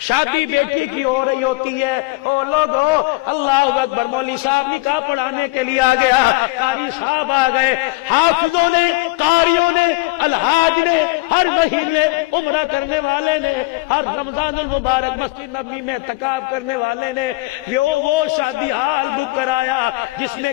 شادی بیٹی کی ہو رہی ہوتی ہے، او لوگو اللہ اکبر، مولوی صاحب نکاح پڑھانے کے لیے آ گیا، قاری صاحب آ گئے، حافظوں نے، قاریوں نے، الحاج نے، ہر مہینے عمرہ کرنے والے نے، ہر رمضان المبارک مسجد نبوی میں اعتکاف کرنے والے نے وہ شادی ہال بک کرایا جس میں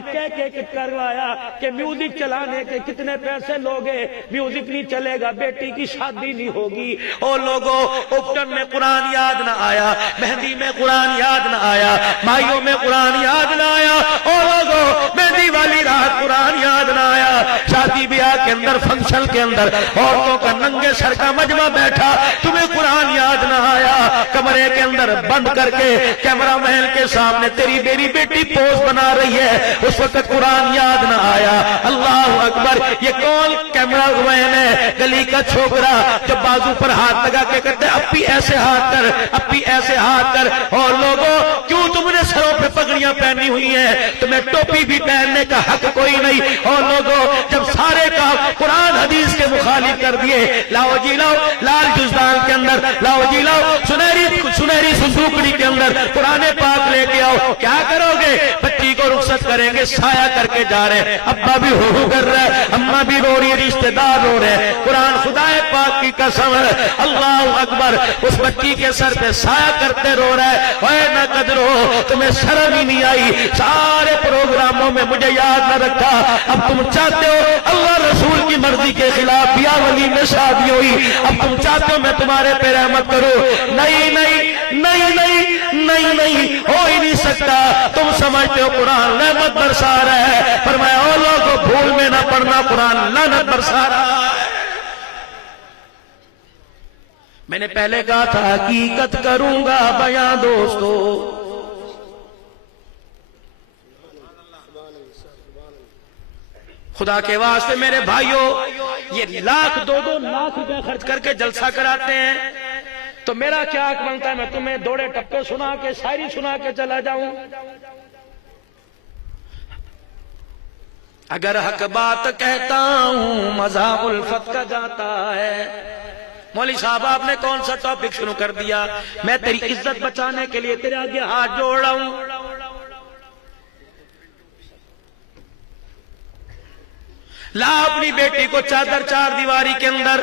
کروایا کہ میوزک چلانے کے کتنے پیسے لوگے، میوزک نہیں چلے گا بیٹی کی شادی نہیں ہوگی۔ او لوگو اکٹن میں قرآن یاد نہ آیا، مہندی میں قرآن یاد نہ آیا، مائیوں میں قرآن یاد نہ آیا، او لوگو مہندی والی رات قرآن یاد نہ آیا، شادی بیاہ کے اندر فنکشن کے اندر عورتوں کا ننگے سر کا مجمع بیٹھا، تمہیں قرآن یاد نہ آیا، کمرے کے اندر بند کر کے کیمرہ مین کے سامنے تیری میری بیٹی پوز بنا رہی ہے، اس وقت قرآن یاد نہ آیا۔ اللہ اکبر، یہ کون کیمرہ مین ہے؟ گلی کا چھوکرا جو بازو پر ہاتھ لگا کے کہتے اپی ایسے ہاتھ کر، اپی ایسے ہاتھ کر۔ اور لوگوں کیوں تم نے سروں پہ پگڑیاں پہنی ہوئی ہیں؟ تمہیں ٹوپی بھی پہننے کا حق کوئی نہیں۔ اور لوگوں جب سارے کام قرآن حدیث کے مخالف کر دیے، لاؤ جی لاؤ لال جزدان کے اندر، لاؤ جی لاؤ سنہری صندوقڑی کے اندر قرآن پاک لے کے آؤ، کیا کرو گے؟ بچی کو رخصت کریں گے، سایہ کر کے جا رہے ہیں، ابا بھی ہو کر رہا ہے، اماں بھی رو رہی ہے، رشتہ دار رو رہے ہیں، قرآن خدا پاک کی قسم ہے، اللہ اکبر، اس بچی کے سر پہ سایہ کرتے رو رہا ہے۔ اے نہ قدرو، تمہیں شرم ہی نہیں آئی، سارے پروگراموں میں مجھے یاد نہ رکھا، اب تم چاہتے ہو اللہ رسول کی مرضی کے خلاف بیاہ ولی میں شادی ہوئی، اب تم چاہتے ہو میں تمہارے پہ رحمت کروں؟ نہیں نہیں نہیں نہیں نہیں نہیں، ہو ہی نہیں سکتا۔ تم سمجھتے ہو قرآن رحمت برسا رہا ہے، فرمایا او لوگوں بھول میں نہ پڑنا، قرآن لعنت برسا رہا ہے۔ میں نے پہلے کہا تھا حقیقت کروں گا بیاں دوستو، خدا کے واسطے میرے بھائیوں، یہ لاکھ دو لاکھ روپے خرچ کر کے جلسہ کراتے ہیں، تو میرا کیا حق بنتا ہے میں تمہیں دوڑے ٹپے سنا کے شاعری سنا کے چلا جاؤں؟ اگر حق بات کہتا ہوں مذاق الفت کا جاتا ہے۔ مولوی صاحب آپ نے کون سا ٹاپک شروع کر دیا؟ میں تیری عزت بچانے کے لیے تیرے آگے ہاتھ جوڑ رہا ہوں۔ لا اپنی بیٹی کو چادر چار دیواری کے اندر،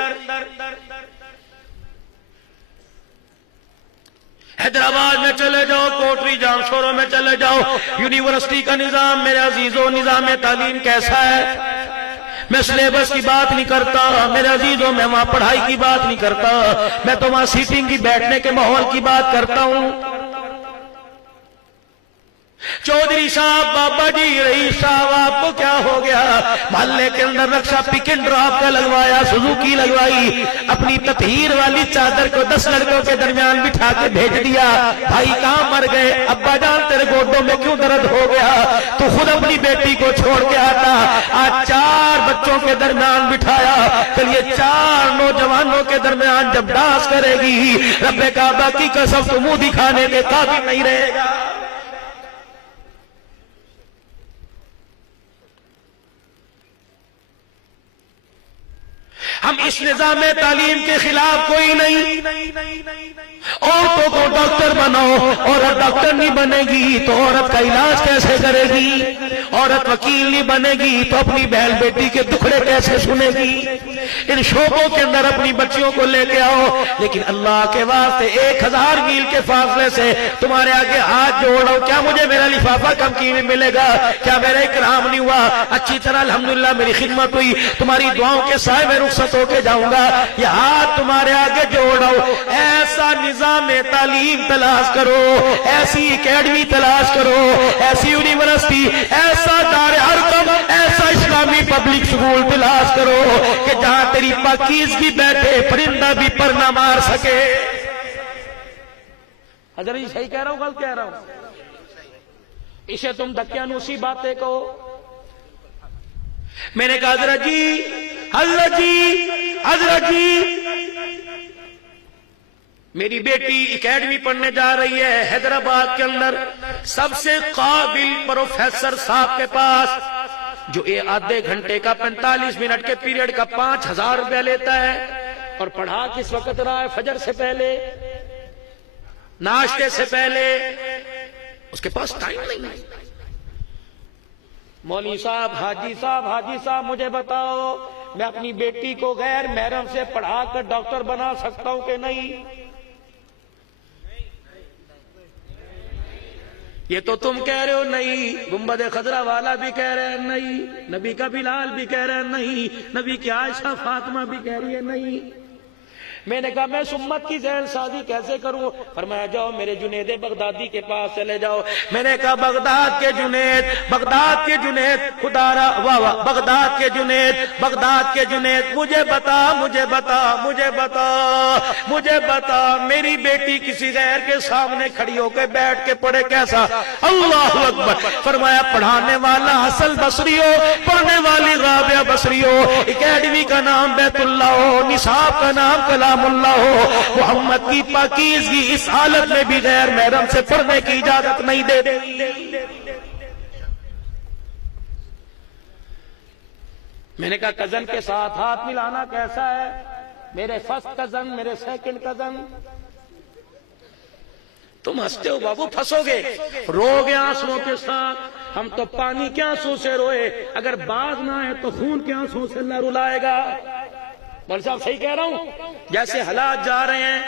حیدرآباد میں چلے جاؤ، کوٹری جام شوروں میں چلے جاؤ، یونیورسٹی کا نظام میرے عزیزوں، نظام تعلیم کیسا ہے؟ میں سلیبس کی بات نہیں کرتا میرے عزیزوں، میں وہاں پڑھائی کی بات نہیں کرتا، میں تو وہاں سیٹنگ کی، بیٹھنے کے ماحول کی بات کرتا ہوں۔ چودھری صاحب، بابا جی، رئیس صاحب، آپ کو کیا ہو گیا؟ محلے کے اندر رکشہ پک اینڈ ڈراپ کا لگوایا، سزوکی لگوائی، اپنی تطہیر والی چادر کو 10 لڑکوں کے درمیان بٹھا کے بھیج دیا۔ بھائی کہاں مر گئے؟ ابا جان تیرے گوڈوں میں کیوں درد ہو گیا؟ تو خود اپنی بیٹی کو چھوڑ کے آتا، آج 4 بچوں کے درمیان بٹھایا، پھر یہ 4 نوجوانوں کے درمیان جب ڈانس کرے گی، رب کعبہ کی قسم تو منہ دکھانے کے قابل نہیں رہے گا۔ ہم اس نظام تعلیم کے خلاف کوئی نہیں۔ عورتوں کو ڈاکٹر بناؤ، عورت ڈاکٹر نہیں بنے گی تو عورت کا علاج کیسے کرے گی؟ عورت وکیل نہیں بنے گی تو اپنی بہن بیٹی کے دکھڑے کیسے سنے گی؟ ان شعبوں کے اندر اپنی بچیوں کو لے کے آؤ، لیکن اللہ کے واسطے 1000 میل کے فاصلے سے تمہارے آگے ہاتھ جوڑ رہا ہوں، کیا مجھے میرا لفافہ کم کی میں ملے گا؟ کیا میرا اکرام نہیں ہوا؟ اچھی طرح الحمدللہ میری خدمت ہوئی، تمہاری دعاؤں کے سائے میں رخصت ہو کے جاؤں گا، یہ ہاتھ تمہارے آگے جوڑ رہا ہوں۔ ایسا نظام تعلیم تلاش کرو، ایسی اکیڈمی تلاش کرو، ایسی یونیورسٹی، ایسا دار ارقم، ایسا اسلامی پبلک سکول تلاش کرو کہ جہاں تیری پاکیزگی بیٹھے، پرندہ بھی پر نہ مار سکے۔ حضرت جی صحیح کہہ رہا ہوں غلط کہہ رہا ہوں؟ اسے تم دقیانوسی باتیں کہو۔ میں نے کہا حضرت جی میری بیٹی اکیڈمی پڑھنے جا رہی ہے حیدرآباد کے اندر، سب سے قابل پروفیسر صاحب کے پاس، جو آدھے گھنٹے کا 45 منٹ کے پیریڈ کا 5000 روپیہ لیتا ہے، اور پڑھا کس وقت رہا ہے؟ فجر سے پہلے۔ ناشتے سے پہلے اس کے پاس ٹائم نہیں. مولوی صاحب، حاجی صاحب مجھے بتاؤ، میں اپنی بیٹی کو غیر محرم سے پڑھا کر ڈاکٹر بنا سکتا ہوں کہ نہیں؟ یہ تو تم کہہ رہے ہو نہیں، گنبد خضرا والا بھی کہہ رہے ہیں نہیں، نبی کا بلال بھی کہہ رہے ہیں نہیں، نبی کی عائشہ فاطمہ بھی کہہ رہی ہے نہیں. میں نے کہا میں اس امت کی ذہن سازی کیسے کروں؟ فرمایا جاؤ میرے جنید بغدادی کے پاس چلے جاؤ. میں نے کہا بغداد کے جنید خدا را واہ واہ، بغداد کے جنید مجھے بتا میری بیٹی کسی غیر کے سامنے کھڑی ہو کے بیٹھ کے پڑھے کیسا؟ اللہ اکبر. فرمایا پڑھانے والا حسن بصری ہو، پڑھنے والی رابعہ بصری ہو، اکیڈمی کا نام بیت اللہ ہو، نصاب کا نام کلام اللہ ہو، محمد کی پاکیزگی اس حالت میں بھی غیر محرم سے پڑھنے کی اجازت نہیں دے. میں نے کہا کزن کے ساتھ ہاتھ ملانا کیسا ہے؟ میرے فرسٹ کزن، میرے سیکنڈ کزن. تم ہنستے ہو بابو، پھنسو گے، رو گے آنسوں کے ساتھ. ہم تو پانی کے آنسوں سے روئے، اگر باز نہ ہے تو خون کے آنسوں سے اللہ رلائے گا. مول صاحب صحیح کہہ رہا ہوں؟ جیسے حالات جا رہے ہیں،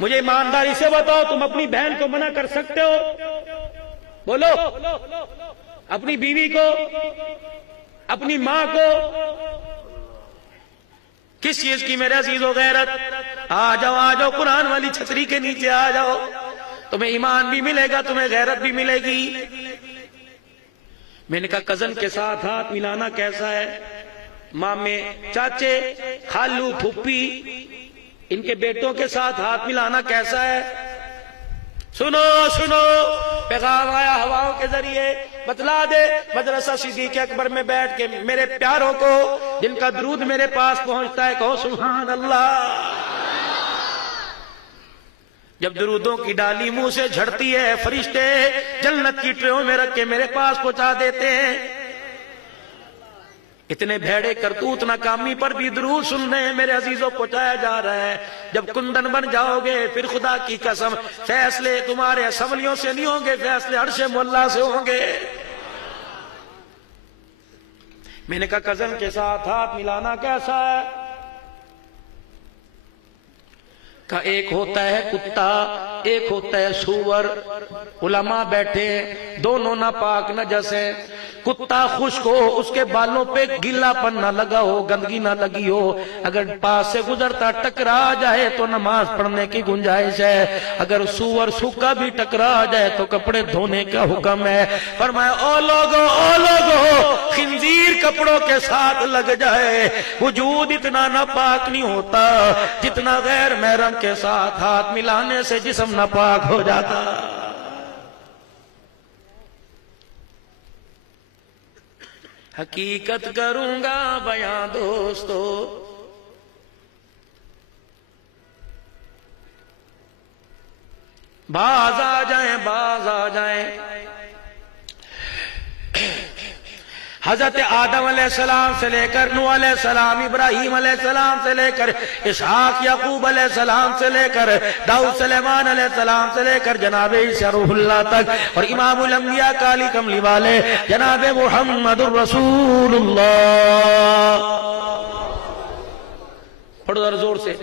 مجھے ایمانداری سے بتاؤ، تم اپنی بہن کو منع کر سکتے ہو؟ بولو. اپنی بیوی کو، اپنی ماں کو، کس چیز کی میرے عزیز و غیرت؟ آ جاؤ قرآن والی چھتری کے نیچے آ جاؤ، تمہیں ایمان بھی ملے گا، تمہیں غیرت بھی ملے گی. میں نے کہا کزن کے ساتھ ہاتھ ملانا کیسا ہے؟ مامے، چاچے، خالو، پھوپھی، ان کے بیٹوں کے ساتھ ہاتھ ملانا کیسا ہے؟ سنو پیغام آیا ہواؤں کے ذریعے، بتلا دے مدرسہ صدیق اکبر میں بیٹھ کے میرے پیاروں کو جن کا درود میرے پاس پہنچتا ہے، کہو سبحان اللہ. جب درودوں کی ڈالی منہ سے جھڑتی ہے، فرشتے جنت کی ٹریوں میں رکھ کے میرے پاس پہنچا دیتے ہیں. اتنے بھیڑے کرتوت ناکامی پر بھی درود سننے میرے عزیزوں پہنچایا جا رہا ہے. جب کندن بن جاؤ گے پھر خدا کی قسم فیصلے تمہارے اسمبلیوں سے نہیں ہوں گے، فیصلے عرش مولا سے ہوں گے. میں نے کہا کزن کے ساتھ ہاتھ ملانا کیسا ہے؟ کہ ایک ہوتا ہے کتا، ایک ہوتا ہے سور. علماء بیٹھے، دونوں ناپاک نجس ہیں. کتا خشک ہو، اس کے بالوں پہ گیلا پن نہ لگا ہو، گندگی نہ لگی ہو، اگر پاس سے گزرتا ٹکرا جائے تو نماز پڑھنے کی گنجائش ہے. اگر سور سوکھا بھی ٹکرا جائے تو کپڑے دھونے کا حکم ہے. فرمایا او لوگو خنزیر کپڑوں کے ساتھ لگ جائے، وجود اتنا ناپاک نہیں ہوتا جتنا غیر محرم کے ساتھ ہاتھ ملانے سے جسم ناپاک ہو جاتا. حقیقت کروں گا بیان دوستو، باز آ جائیں. حضرت آدم علیہ السلام سے لے کر نوح علیہ السلام، ابراہیم علیہ السلام سے لے کر اسحاق یعقوب علیہ السلام سے لے کر داؤد سلیمان علیہ السلام سے لے کر جناب عیسیٰ روح اللہ تک، اور امام الانبیاء کالی کملی والے جناب محمد الرسول اللہ. پڑھو ذرا زور سے.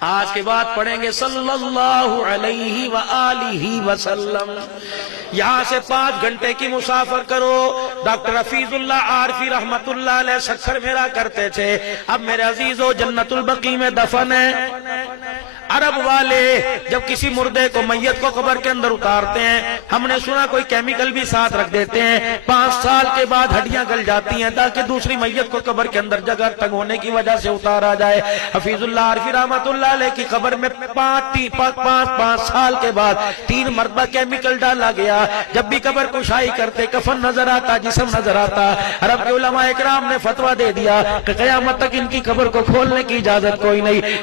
آج کے بعد پڑھیں گے صلی اللہ علیہ وآلہ وسلم. یہاں سے 5 گھنٹے کی مسافر کرو. ڈاکٹر حفیظ اللہ عارفی رحمت اللہ علیہ سکھر میرا کرتے تھے. اب میرے عزیزو جنت البقیع میں دفن ہے. عرب والے جب کسی مردے کو میت کو قبر کے اندر اتارتے ہیں، ہم نے سنا کوئی کیمیکل بھی ساتھ رکھ دیتے ہیں. 5 سال کے بعد ہڈیاں گل جاتی ہیں تاکہ دوسری میت کو قبر کے اندر جگہ تنگ ہونے کی وجہ سے اتارا جائے. حفیظ اللہ عارفی رحمت اللہ علیہ کی قبر میں 5 سال کے بعد 3 مرتبہ کیمیکل ڈالا گیا. جب بھی قبر کشائی کرتے کفن نظر آتا، جسم نظر آتا. عرب کے علماء اکرام نے فتویٰ دے دیا کہ قیامت تک ان کی قبر کو کھولنے کی اجازت کوئی نہیں.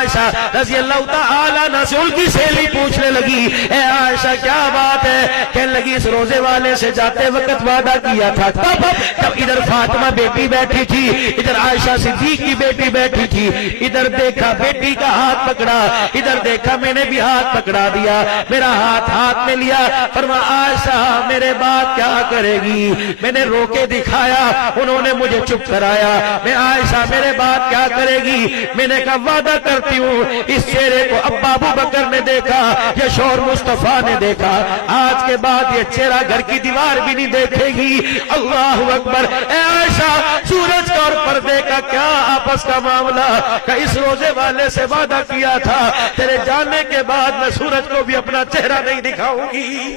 عائشہ رضی اللہ تعالی عنہ سے ان کی سہیلی پوچھنے لگی اے عائشہ کیا بات ہے؟ کہنے لگی اس روزے والے سے جاتے وقت وعدہ کیا تھا تب جب ادھر فاطمہ بیٹی بیٹھی تھی, ادھر عائشہ صدیق کی بیٹی بیٹھی تھی, ادھر دیکھا بیٹی کا ہاتھ پکڑا, ادھر دیکھا میں نے بھی ہاتھ پکڑا دیا, میرا ہاتھ میں لیا. فرمایا عائشہ میرے بعد کیا کرے گی؟ میں نے رو کے دکھایا, انہوں نے مجھے چپ کرایا. میں عائشہ میرے بعد کیا کرے گی؟ میں نے کہا وعدہ کرتی ہوں اس چہرے کو ابا ابو بکر نے دیکھا, یہ شور مصطفیٰ نے دیکھا, آج کے بعد یہ چہرہ گھر کی دیوار بھی نہیں دیکھے گی. اللہ اکبر. اے عائشہ سورج کا اور پردے کا کیا آپس کا معاملہ کہ اس روزے والے سے وعدہ کیا تھا تیرے جانے کے بعد میں سورج کو بھی اپنا چہرہ نہیں دکھاؤں گی.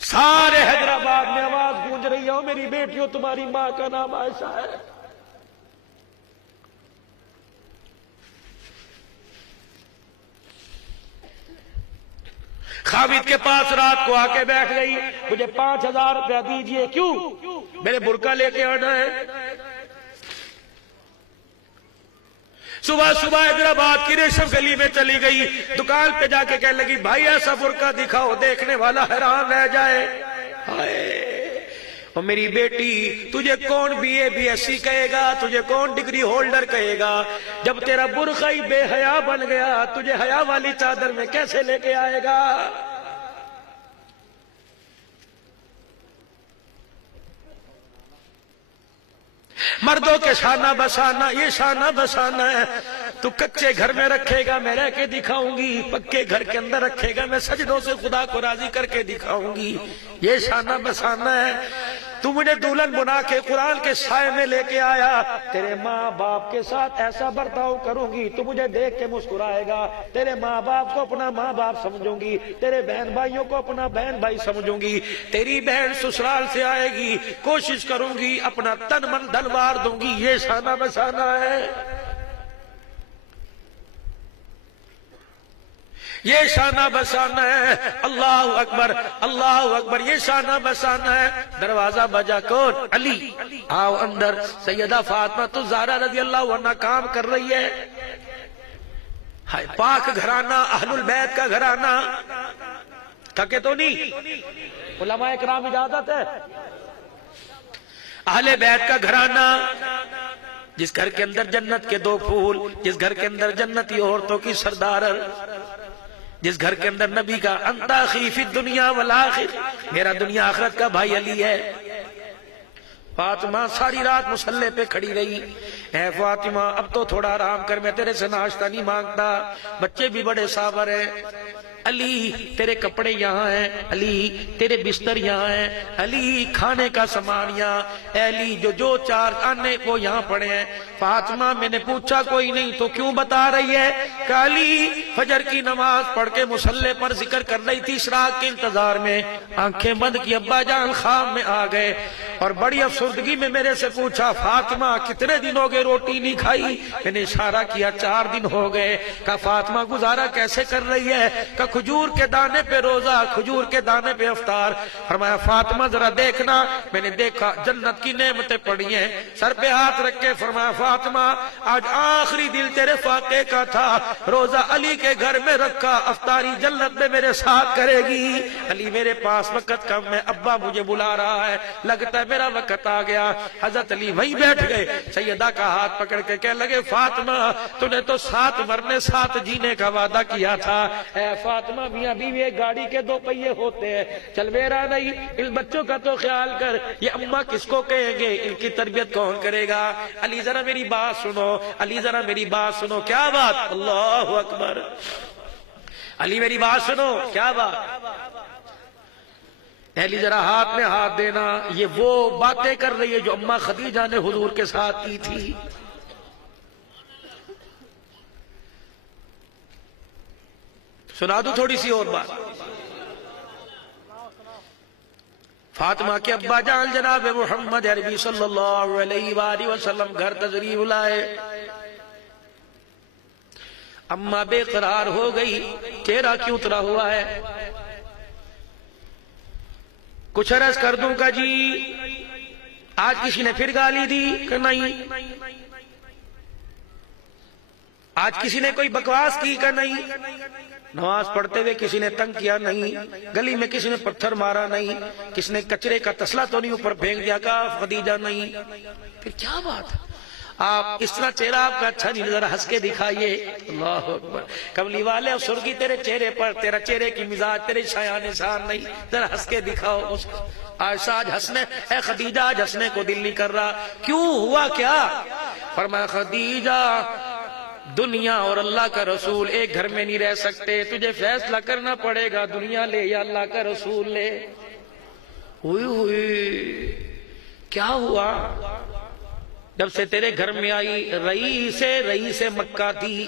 سارے حیدرآباد میں آواز گونج رہی ہے میری بیٹیوں تمہاری ماں کا نام عائشہ ہے. خالد کے پاس رات کو آ کے بیٹھ گئی, مجھے 5000 روپیہ دیجئے. کیوں؟ میرے برقع لے کے آنا ہے. صبح صبح حیدرآباد کی ریشم گلی میں چلی گئی, دکان پہ جا کے کہنے لگی بھائی ایسا برقع دکھاؤ دیکھنے والا حیران رہ جائے. اور میری بیٹی تجھے کون BA کہے گا, تجھے کون ڈگری ہولڈر کہے گا؟ جب تیرا برقع ہی بے حیا بن گیا تجھے حیا والی چادر میں کیسے لے کے آئے گا؟ مردوں کے شانہ بسانہ, یہ شانہ بسانہ ہے. تو کچے گھر میں رکھے گا میں رہ کے دکھاؤں گی, پکے گھر کے اندر رکھے گا میں سجدوں سے خدا کو راضی کر کے دکھاؤں گی. یہ شانہ بسانہ ہے. تو مجھے دلہن بنا کے قرآن کے سائے میں لے کے آیا, تیرے ماں باپ کے ساتھ ایسا برتاؤ کروں گی تو مجھے دیکھ کے مسکرائے گا, تیرے ماں باپ کو اپنا ماں باپ سمجھوں گی, تیرے بہن بھائیوں کو اپنا بہن بھائی سمجھوں گی, تیری بہن سسرال سے آئے گی کوشش کروں گی اپنا تن من دلوار دوں گی. یہ شانہ بسانہ ہے, یہ شانہ بسانہ ہے. اللہ اکبر اللہ اکبر. یہ شانہ بسانہ ہے. دروازہ بجا کون؟ علی. آؤ اندر. سیدہ فاطمہ تو زہرا رضی اللہ عنہ کام کر رہی ہے. ہائے پاک گھرانہ, اہل البیت کا گھرانہ. تھکے تو نہیں؟ علماء اکرام اجازت ہے. اہل بیت کا گھرانہ, جس گھر کے اندر جنت کے 2 پھول, جس گھر کے اندر جنتی عورتوں کی سردار, جس گھر کے اندر نبی کا انت اخی فی الدنیا والآخر, میرا دنیا آخرت کا بھائی علی ہے. فاطمہ ساری رات مصلے پہ کھڑی رہی. اے فاطمہ اب تو تھوڑا آرام کر, میں تیرے سے ناشتہ نہیں مانگتا, بچے بھی بڑے صابر ہیں. علی تیرے کپڑے یہاں ہیں, علی تیرے بستر یہاں ہیں, علی کھانے کا سامان یہاں, اے علی جو 4 آنے وہ یہاں پڑے ہیں. فاطمہ میں نے پوچھا کوئی نہیں تو کیوں بتا رہی ہے؟ کہ علی فجر کی نماز پڑھ کے مصلے پر ذکر کر رہی تھی اشراق کے انتظار میں, آنکھیں بند کی ابا جان خواب میں آ گئے اور بڑی افسردگی میں میرے سے پوچھا فاطمہ کتنے دن ہو گئے روٹی نہیں کھائی؟ میں نے اشارہ کیا 4 دن ہو گئے. کہا فاطمہ گزارا کیسے کر رہی ہے؟ کہ کھجور کے دانے پہ روزہ, کھجور کے دانے پہ افطار. فرمایا فاطمہ ذرا دیکھنا. میں نے دیکھا جنت کی نعمتیں پڑی ہیں. سر پہ ہاتھ رکھ کے فرمایا فاطمہ آج آخری دل تیرے فاقے کا تھا, روزہ علی کے گھر میں رکھا, افطاری جنت میں میرے ساتھ کرے گی. علی میرے پاس وقت کم ہے, ابا مجھے بلا رہا ہے, لگتا ہے میرا وقت آ گیا. حضرت علی وہیں بیٹھ گئے. سیدہ کا ہاتھ پکڑ کے کہنے لگے فاطمہ تو نے تو 7 مرنے 7 جینے کا وعدہ کیا تھا. اے فاطمہ میاں بیوی ایک گاڑی کے 2 پہیے ہوتے ہیں, چل میرا نہیں, ان بچوں کا تو خیال کر. یہ اماں کس کو کہیں گے, ان کی تربیت کون کرے گا؟ علی ذرا میری بات سنو, علی ذرا میری بات سنو. کیا بات؟ اللہ اکبر. علی میری بات سنو. کیا بات؟ علی ذرا ہاتھ میں ہاتھ دینا. یہ وہ باتیں کر رہی ہے جو اماں خدیجہ نے حضور کے ساتھ کی تھی. سنا دوں تھوڑی سی اور بات. فاطمہ کے ابا جان جناب محمد عربی صلی اللہ علیہ وآلہ وسلم گھر تشریف لائے. اماں بے قرار ہو گئی, چہرہ کیوں اترا ہوا ہے؟ کچھ عرض کر دوں کا جی. آج کسی نے پھر گالی دی کہ نہیں؟ آج کسی نے کوئی بکواس کی کہ نہیں؟ نماز پڑھتے ہوئے کسی نے تنگ کیا نہیں؟ گلی میں کسی نے پتھر مارا نہیں؟ کسی نے کچرے کا تسلا تو نہیں اوپر پھینک دیا کا خدیجہ نہیں؟ پھر کیا بات ہے؟ آپ اس طرح چہرہ آپ کا اچھا نہیں، ذرا ہنس کے دکھائیے۔ اللہ اکبر۔ کملی والے سرگی تیرے چہرے پر، تیرا چہرے کی مزاج تیرے شایان نثار نہیں، ذرا ہنس کے دکھاؤ اس کو۔ عائشہ آج ہنسنے، اے خدیجہ آج ہنسنے کو دل نہیں کر رہا، کیوں ہوا کیا؟ فرمایا خدیجہ دنیا اور اللہ کا رسول ایک گھر میں نہیں رہ سکتے، تجھے فیصلہ کرنا پڑے گا، دنیا لے یا اللہ کا رسول لے۔ ہوئی ہوئی کیا ہوا؟ جب سے تیرے گھر میں آئی رئیس مکہ تھی،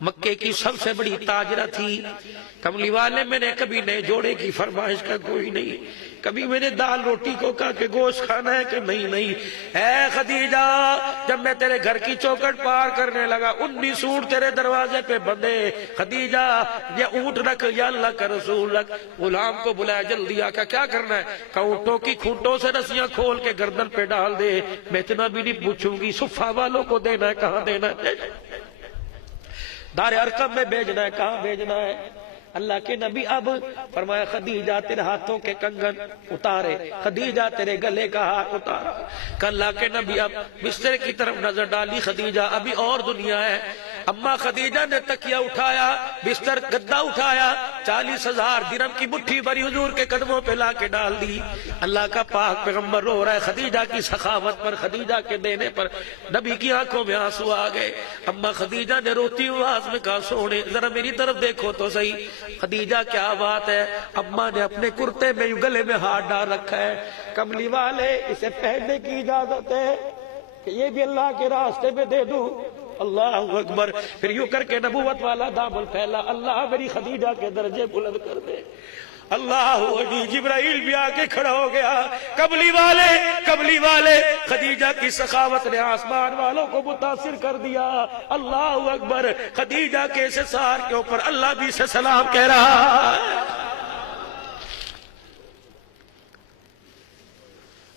مکے کی سب سے بڑی تاجرہ تھی۔ کملی والے میں نے کبھی نئے جوڑے کی فرمائش کا کوئی نہیں، کبھی میں نے دال روٹی کو کہا کہ گوشت کھانا ہے کہ نہیں۔ اے خدیجہ جب میں تیرے گھر کی چوکٹ پار کرنے لگا 19 اونٹ تیرے دروازے پہ بندھے، خدیجہ یہ اونٹ رکھ یا اللہ کا رسول رکھ۔ غلام کو بلایا جلدی آقا کیا کرنا ہے؟ کہ اونٹوں کی کھونٹوں سے رسیاں کھول کے گردن پہ ڈال دے، میں اتنا بھی نہیں پوچھوں گی صفہ والوں کو دینا ہے کہاں دینا ہے، دار ارقم میں بھیجنا ہے کہاں بھیجنا ہے۔ اللہ کے نبی اب فرمایا خدیجہ تیرے ہاتھوں کے کنگن اتارے، خدیجہ تیرے گلے کا ہاتھ اتارا۔ کہ اللہ کے نبی اب بستر کی طرف نظر ڈالی، خدیجہ ابھی اور دنیا ہے۔ اما خدیجہ نے تکیہ اٹھایا، بستر گدا اٹھایا، 40,000 درہم کی مٹھی بھری حضور کے قدموں پہ لا کے ڈال دی۔ اللہ کا پاک پیغمبر رو رہا ہے خدیجہ کی سخاوت پر، خدیجہ کے دینے پر، نبی کی آنکھوں میں آنسو آ گئے۔ اما خدیجہ نے روتی آواز میں کہا سونے ذرا میری طرف دیکھو تو صحیح، خدیجہ کیا بات ہے؟ اما نے اپنے کرتے میں گلے میں ہاتھ ڈال رکھا ہے۔ کملی والے اسے پہننے کی اجازت ہے کہ یہ بھی اللہ کے راستے میں دے دوں؟ اللہ اکبر۔ پھر یوں کر کے نبوت والا دامن پھیلا، اللہ میری خدیجہ کے درجے بلند کر دے۔ اللہ علی جبرائیل بھی آ کے کھڑا ہو گیا۔ کملی والے خدیجہ کی سخاوت نے آسمان والوں کو متاثر کر دیا۔ اللہ اکبر۔ خدیجہ کے سار کے اوپر اللہ بھی سے سلام کہہ رہا۔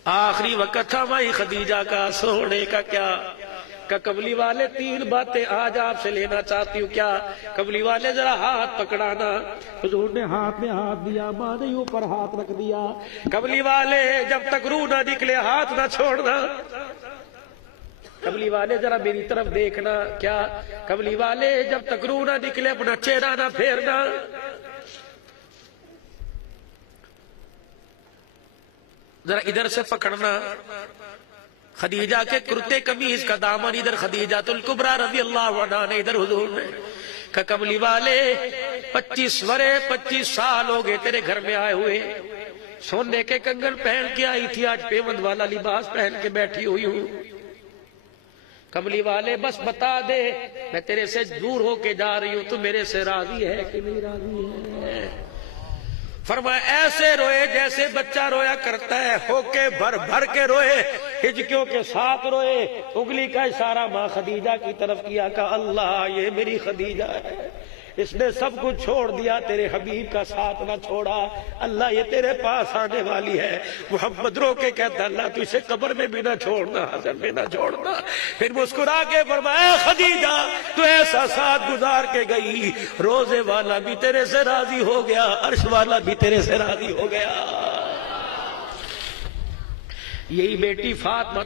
آخری وقت تھا بھائی خدیجہ کا سونے کا کیا کہ کملی والے 3 باتیں آج آپ سے لینا چاہتی ہوں۔ کیا؟ کملی والے ذرا ہاتھ پکڑانا۔ حضور نے ہاتھ میں ہاتھ دیا، ماں نے اوپر ہاتھ رکھ دیا۔ کملی والے جب تک روح نہ نکلے ہاتھ نہ چھوڑنا۔ کملی والے ذرا میری طرف دیکھنا۔ کیا؟ کملی والے جب تک روح نہ نکلے اپنا چہرہ نہ پھیرنا۔ ذرا ادھر سے پکڑنا۔ خدیجہ کے کرتے قمیص کا دامن ادھر خدیجہ الکبریٰ رضی اللہ عنہا نے ادھر حضور نے کہ کملی والے 25 سال ہو گئے تیرے گھر میں آئے ہوئے، سونے کے کنگن پہن کے آئی تھی، آج پیوند والا لباس پہن کے بیٹھی ہوئی ہوں۔ کملی والے بس بتا دے میں تیرے سے دور ہو کے جا رہی ہوں، تو میرے سے راضی ہے کہ نہیں راضی ہے؟ فرمایا ایسے روئے جیسے بچہ رویا کرتا ہے، ہو کے بھر کے روئے، ہجکیوں کے ساتھ روئے، انگلی کا اشارہ ماں خدیجہ کی طرف کیا کہ اللہ یہ میری خدیجہ ہے، اس نے سب کچھ چھوڑ دیا، تیرے حبیب کا ساتھ نہ چھوڑا، اللہ یہ تیرے پاس آنے والی ہے۔ محمد رو کے کہتا اللہ تو اسے قبر میں بھی نہ چھوڑنا، حشر میں نہ چھوڑنا۔ پھر مسکرا کے فرمایا خدیجہ تو ایسا ساتھ گزار کے گئی، روزے والا بھی تیرے سے راضی ہو گیا، عرش والا بھی تیرے سے راضی ہو گیا۔ یہی بیٹی فاطمہ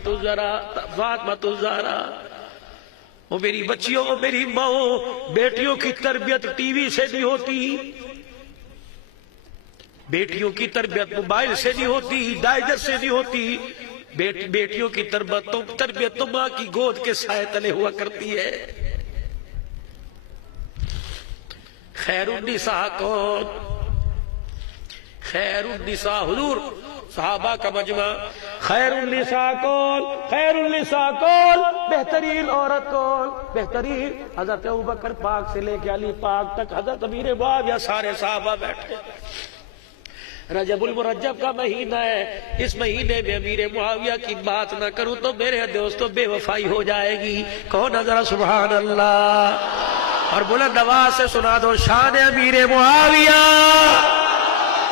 الزہرا، وہ میری بچیوں، میری ماں، بیٹیوں کی تربیت ٹی وی سے نہیں ہوتی، بیٹیوں کی تربیت موبائل سے نہیں ہوتی، ڈائجسٹ سے نہیں ہوتی، بیٹیوں کی تربیت تو ماں کی گود کے سائے تلے ہوا کرتی ہے۔ خیر النساء کون؟ خیر النساء حضور صحابہ کا مجمع۔ خیر النساء کون؟ خیر النساء کون؟ بہترین عورت کون؟ بہترین حضرت ابوبکر پاک سے لے کے علی پاک تک، حضرت امیر معاویہ، سارے صحابہ بیٹھے۔ رجب المرجب کا مہینہ ہے، اس مہینے میں امیر معاویہ کی بات نہ کروں تو میرے دوستوں بے وفائی ہو جائے گی۔ کہو نہ ذرا سبحان اللہ، اور بلند آواز سے سنا دو شان امیر معاویہ،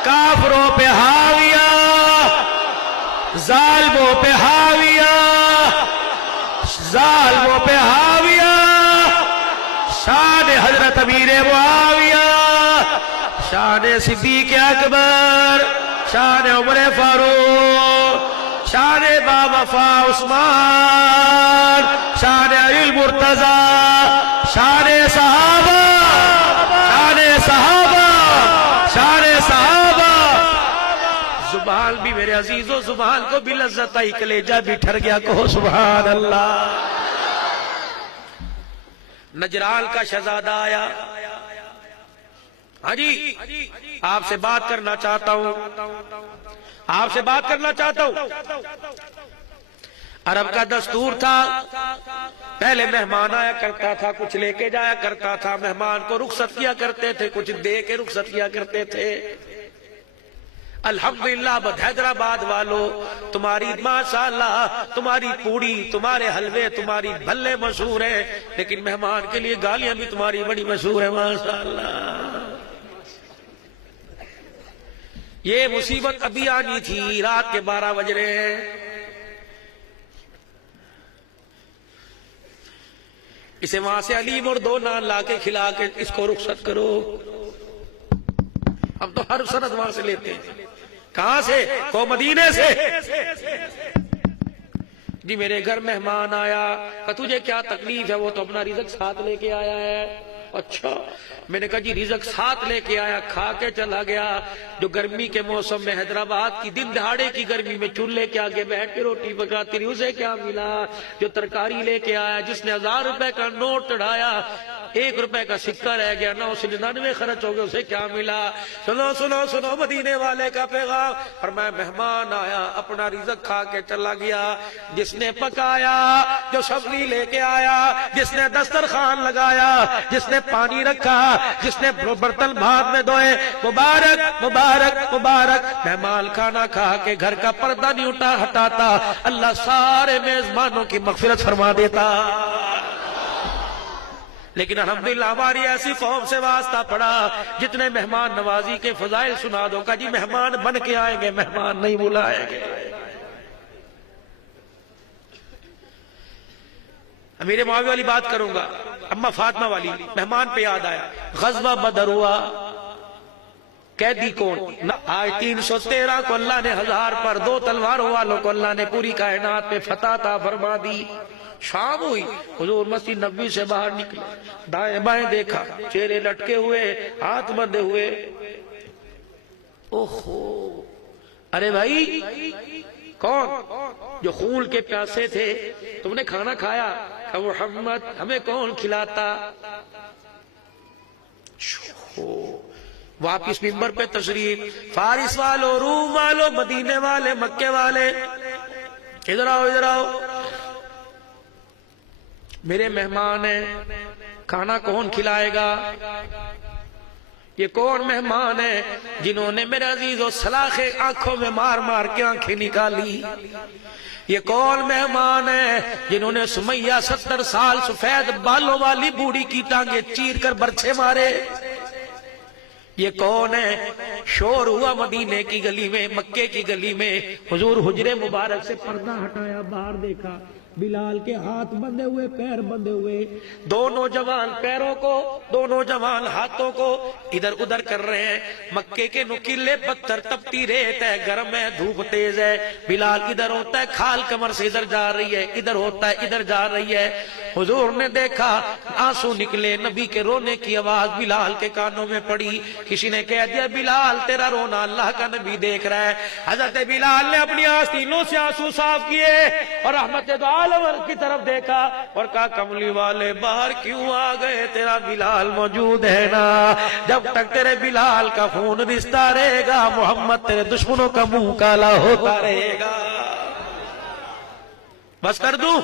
کافروں پہ حاویہ، ظالموں پہ حاویہ، ظالموں پہ حاویہ، شان حضرت امیر معاویہ، شان صدیق اکبر، شان عمر فاروق، شان با وفا عثمان، شان علی المرتضی، شان صحابہ، شان صحابہ، شان صحابہ۔ زبان بھی میرے عزیزو، زبان کو بھی لذت آئی، کلیجہ بھی ٹھر گیا، کہو سبحان اللہ۔ نجران کا شہزادہ آیا، ہاں جی آپ سے بات کرنا چاہتا ہوں، آپ سے بات کرنا چاہتا ہوں۔ عرب کا دستور تھا، پہلے مہمان آیا کرتا تھا، کچھ لے کے جایا کرتا تھا، مہمان کو رخصت کیا کرتے تھے، کچھ دے کے رخصت کیا کرتے تھے۔ الحمدللہ بد حیدرآباد والو، تمہاری ماشاءاللہ تمہاری پوڑی، تمہارے حلوے، تمہاری بھلے مشہور ہیں، لیکن مہمان کے لیے گالیاں بھی تمہاری بڑی مشہور ہیں ماشاءاللہ۔ یہ مصیبت ابھی آنی تھی، رات کے 12 بج رہے ہیں۔ اسے وہاں سے علیم اور 2 نان لا کے کھلا کے اس کو رخصت کرو۔ ہم تو ہر سند وہاں سے لیتے ہیں۔ کہاں سے؟ کو مدینے سے۔ جی میرے گھر مہمان آیا، کہ تجھے کیا تکلیف ہے؟ وہ تو اپنا رزق ساتھ لے کے آیا ہے۔ اچھا، میں نے کہا جی رزق ساتھ لے کے آیا، کھا کے چلا گیا۔ جو گرمی کے موسم میں حیدرآباد کی دن دہاڑے کی گرمی میں چولہے کے آگے بیٹھ کے روٹی پکاتی رہی، اسے کیا ملا؟ جو ترکاری لے کے آیا، جس نے 1000 روپے کا نوٹ چڑھایا، 1 روپے کا سکہ رہ گیا، 999 خرچ ہو گئے، اسے کیا ملا؟ سنو سنو سنو مدینے والے کا پیغام، اور میں مہمان آیا اپنا رزق کھا کے چلا گیا۔ جس نے پکایا، جو سبزی لے کے آیا، جس نے دسترخوان لگایا، جس نے پانی رکھا، جس نے برتن بھات میں دھوئے، مبارک مبارک مبارک۔ مہمان کھانا کھا کے گھر کا پردہ نہیں ہٹاتا، اللہ سارے میزبانوں کی مغفرت فرما دیتا۔ لیکن الحمدللہ ہماری ایسی قوم سے واسطہ پڑا، جتنے مہمان نوازی کے فضائل سنا دو کا جی مہمان بن کے آئیں گے، مہمان نہیں بلائیں گے۔ امیر معاویہ والی بات کروں گا، اما فاطمہ والی، مہمان پہ یاد آیا۔ غزوہ بدر ہوا، قیدی کون؟ آج 313 کو اللہ نے 1000 پر، 2 تلواروں والوں کو اللہ نے پوری کائنات پہ فتح عطا فرما دی۔ شام ہوئی، حضور مسجد نبوی سے باہر نکلے، دائیں بائیں دیکھا، چہرے لٹکے ہوئے، ہاتھ بندھے ہوئے۔ اوہو، ارے بھائی کون؟ جو خون کے پیاسے تھے، تم نے کھانا کھایا؟ کہ محمد ہمیں کون کھلاتا؟ واپس منبر پہ تشریف، فارس والو، روم والو، مدینے والے، مکے والے، ادھر آؤ ادھر آؤ، میرے مہمان ہیں، کھانا کون کھلائے گا؟ یہ کون مہمان ہیں جنہوں نے میرے عزیزو سلاخے آنکھوں میں مار مار کے آنکھیں نکالی؟ یہ کون مہمان ہیں جنہوں نے سمیہ 70 سال سفید بالوں والی بوڑھی کی ٹانگیں چیر کر برچھے مارے؟ یہ کون ہے؟ شور ہوا مدینے کی گلی میں، مکے کی گلی میں، حضور حجرے مبارک سے پردہ ہٹایا، باہر دیکھا، بلال کے ہاتھ بندھے ہوئے، پیر بندھے ہوئے، 2 نوجوان پیروں کو، 2 نوجوان ہاتھوں کو ادھر ادھر کر رہے ہیں۔ مکے کے نکیلے پتھر، تپتی ریت ہے، گرم ہے، دھوپ تیز ہے۔ بلال ادھر ہوتا ہے، کھال کمر سے ادھر جا رہی ہے، ادھر ہوتا ہے، ادھر جا رہی ہے۔ حضور نے دیکھا، آنسو نکلے، نبی کے رونے کی آواز بلال کے کانوں میں پڑی۔ کسی نے کہہ دیا بلال تیرا رونا اللہ کا نبی دیکھ رہا ہے۔ حضرت بلال نے اپنی آستینوں سے آنسو صاف کیے اور رحمت دو عالم کی طرف دیکھا اور کہا کملی والے باہر کیوں آ گئے؟ تیرا بلال موجود ہے نا؟ جب تک تیرے بلال کا خون رشتہ رہے گا، محمد تیرے دشمنوں کا منہ کالا ہوتا رہے گا۔ بس کر دوں؟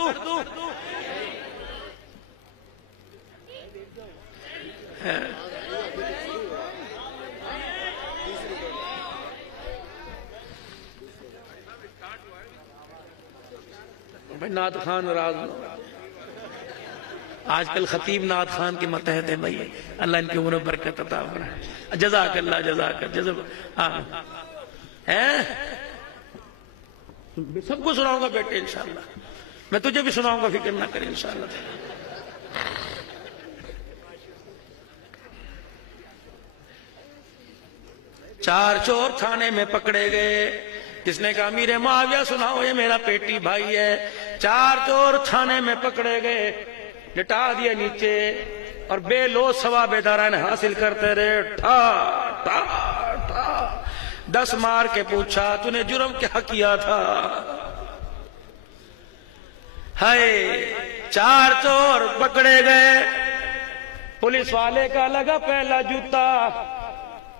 نعت خان راز آج کل خطیب نعت خان کے متحد ہیں بھائی، اللہ ان کی عمر برکت عطا فرمائے۔ جزاک اللہ، جزاک اللہ، سب کو سناؤں گا بیٹے انشاءاللہ، میں تجھے بھی سناؤں گا، فکر نہ کریں انشاءاللہ۔ چار چور تھانے میں پکڑے گئے، جس نے کہا امیر معاویہ سناؤ یہ میرا پیٹی بھائی ہے۔ چار چور تھانے میں پکڑے گئے، لٹا دیا نیچے، اور بے لوث ثواب داران حاصل کرتے رہے، ٹھا ٹھا ٹھا 10 مار کے پوچھا تو نے جرم کیا کیا تھا؟ ہائے، 4 چور پکڑے گئے، پولیس والے کا لگا پہلا جوتا،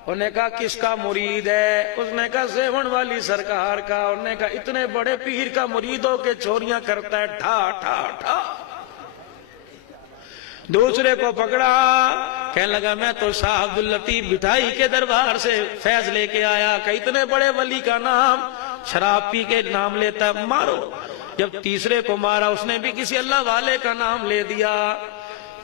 انہوں نے کہا کس کا مرید ہے؟ اس نے کہا سیون والی سرکار کا۔ انہوں نے کہا اتنے بڑے پیر کا مرید ہو کے چوریاں کرتا ہے؟ ٹھا ٹھا ٹھا۔ دوسرے کو پکڑا، کہنے لگا میں تو شاہ عبداللطیف بٹھائی کے دربار سے فیض لے کے آیا، کہ اتنے بڑے ولی کا نام شراب پی کے نام لیتا ہے، مارو۔ جب تیسرے کو مارا، اس نے بھی کسی اللہ والے کا نام لے دیا۔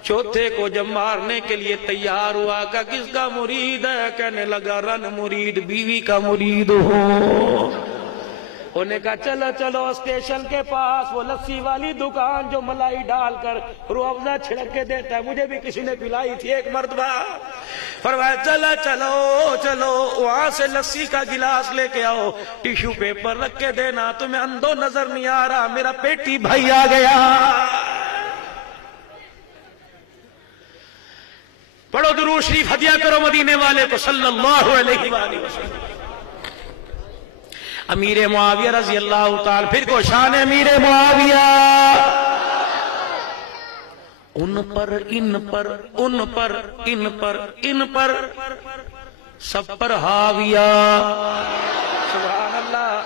چوتھے کو جب مارنے کے لیے تیار ہوا، کہ کس کا مرید ہے؟ کہنے لگا رن مرید، بیوی کا مرید ہو۔ انہوں نے کہا چلو چلو اسٹیشن کے پاس وہ لسی والی دکان جو ملائی ڈال کر روح افزا چھڑک کے دیتا ہے، مجھے بھی کسی نے پلائی تھی ایک مرتبہ۔ فرمایا چلو چلو چلو وہاں سے لسی کا گلاس لے کے آؤ، ٹیشو پیپر رکھ کے دینا، تمہیں اندھو نظر نہیں آ رہا، میرا پیٹی بھائی آ گیا۔ پڑھو درود شریف، ہدیہ کرو مدینے والے کو صلی اللہ علیہ وآلہ وسلم۔ امیر معاویہ رضی اللہ تعالی، پھر کو شان امیر معاویہ، ان پر ان پر ان پر ان پر ان پر سب پر حاویہ۔ سبحان اللہ۔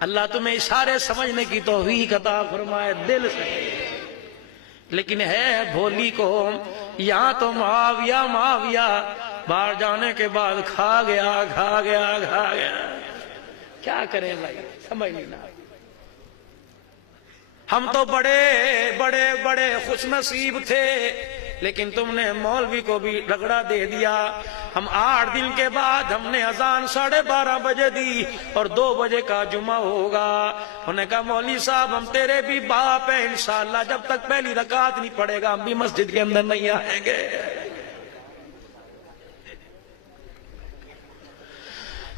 اللہ تمہیں اشارے سمجھنے کی توفیق عطا فرمائے دل سے، لیکن ہے بھولی قوم، یہاں تو معاویہ معاویہ، باہر جانے کے بعد کھا گیا کھا گیا کھا گیا۔ کیا کریں بھائی، سمجھ نہیں نہ۔ ہم تو بڑے بڑے بڑے خوش نصیب تھے، لیکن تم نے مولوی کو بھی رگڑا دے دیا۔ ہم 8 دن کے بعد ہم نے اذان 12:30 بجے دی اور 2 بجے کا جمعہ ہوگا۔ انہوں نے کہا مولوی صاحب ہم تیرے بھی باپ ہیں، انشاءاللہ جب تک پہلی رکعت نہیں پڑھے گا ہم بھی مسجد کے اندر نہیں آئیں گے۔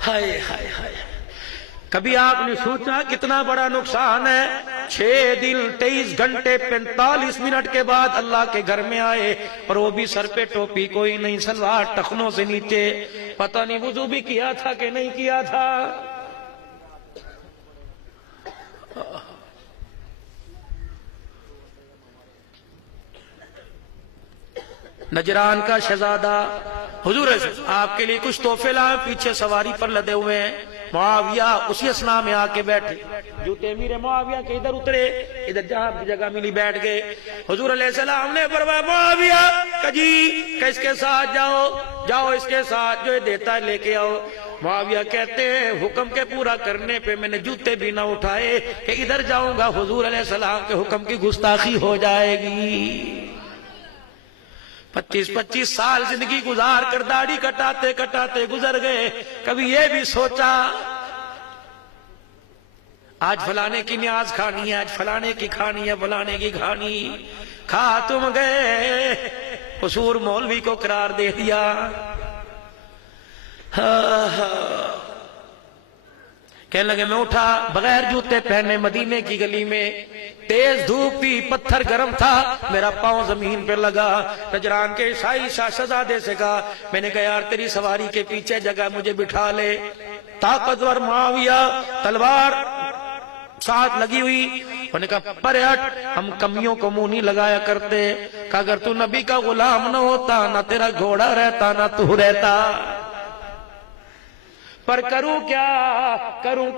ہائے ہائے ہائے، کبھی آپ نے سوچا کتنا بڑا نقصان ہے؟ 6 دن 23 گھنٹے 45 منٹ کے بعد اللہ کے گھر میں آئے، اور وہ بھی سر پہ ٹوپی کوئی نہیں، سلوار ٹخنوں سے نیچے، پتہ نہیں وضو بھی کیا تھا کہ نہیں کیا تھا۔ نجران کا شہزادہ، حضور آپ کے لیے کچھ تحفے لائے، پیچھے سواری پر لدے ہوئے ہیں۔ معاویہ اسی اسنا میں آ کے بیٹھے، جوتے امیر معاویہ کے ادھر اترے، ادھر جہاں جگہ ملی بیٹھ گئے۔ حضور علیہ السلام نے فرمایا معاویہ کہ اس کے ساتھ جاؤ، جاؤ اس کے ساتھ، جو دیتا ہے لے کے آؤ۔ معاویہ کہتے ہیں حکم کے پورا کرنے پہ میں نے جوتے بھی نہ اٹھائے کہ ادھر جاؤں گا حضور علیہ السلام کے حکم کی گستاخی ہو جائے گی۔ 25 سال زندگی گزار کر داڑھی کٹاتے کٹاتے گزر گئے، کبھی یہ بھی سوچا آج فلانے کی نیاز کھانی ہے، آج فلانے کی کھانی ہے، فلانے کی کھانی، کھا تم گئے، قصور مولوی کو قرار دے دیا۔ کہنے لگے میں اٹھا بغیر جوتے پہنے مدینے کی گلی میں، تیز دھوپ تھی، پتھر گرم تھا، میرا پاؤں زمین پہ لگا۔ نجران کے عیسائی شاہ شہزادے سے کہا، میں نے کہا یار تیری سواری کے پیچھے جگہ مجھے بٹھا لے۔ طاقتور معاویہ، تلوار ساتھ لگی ہوئی، انہوں نے کہا پرے ہٹ، ہم کمیوں کو منہ نہیں لگایا کرتے، کہ اگر تو نبی کا غلام نہ ہوتا، نہ تیرا گھوڑا رہتا نہ تو رہتا، پر کروں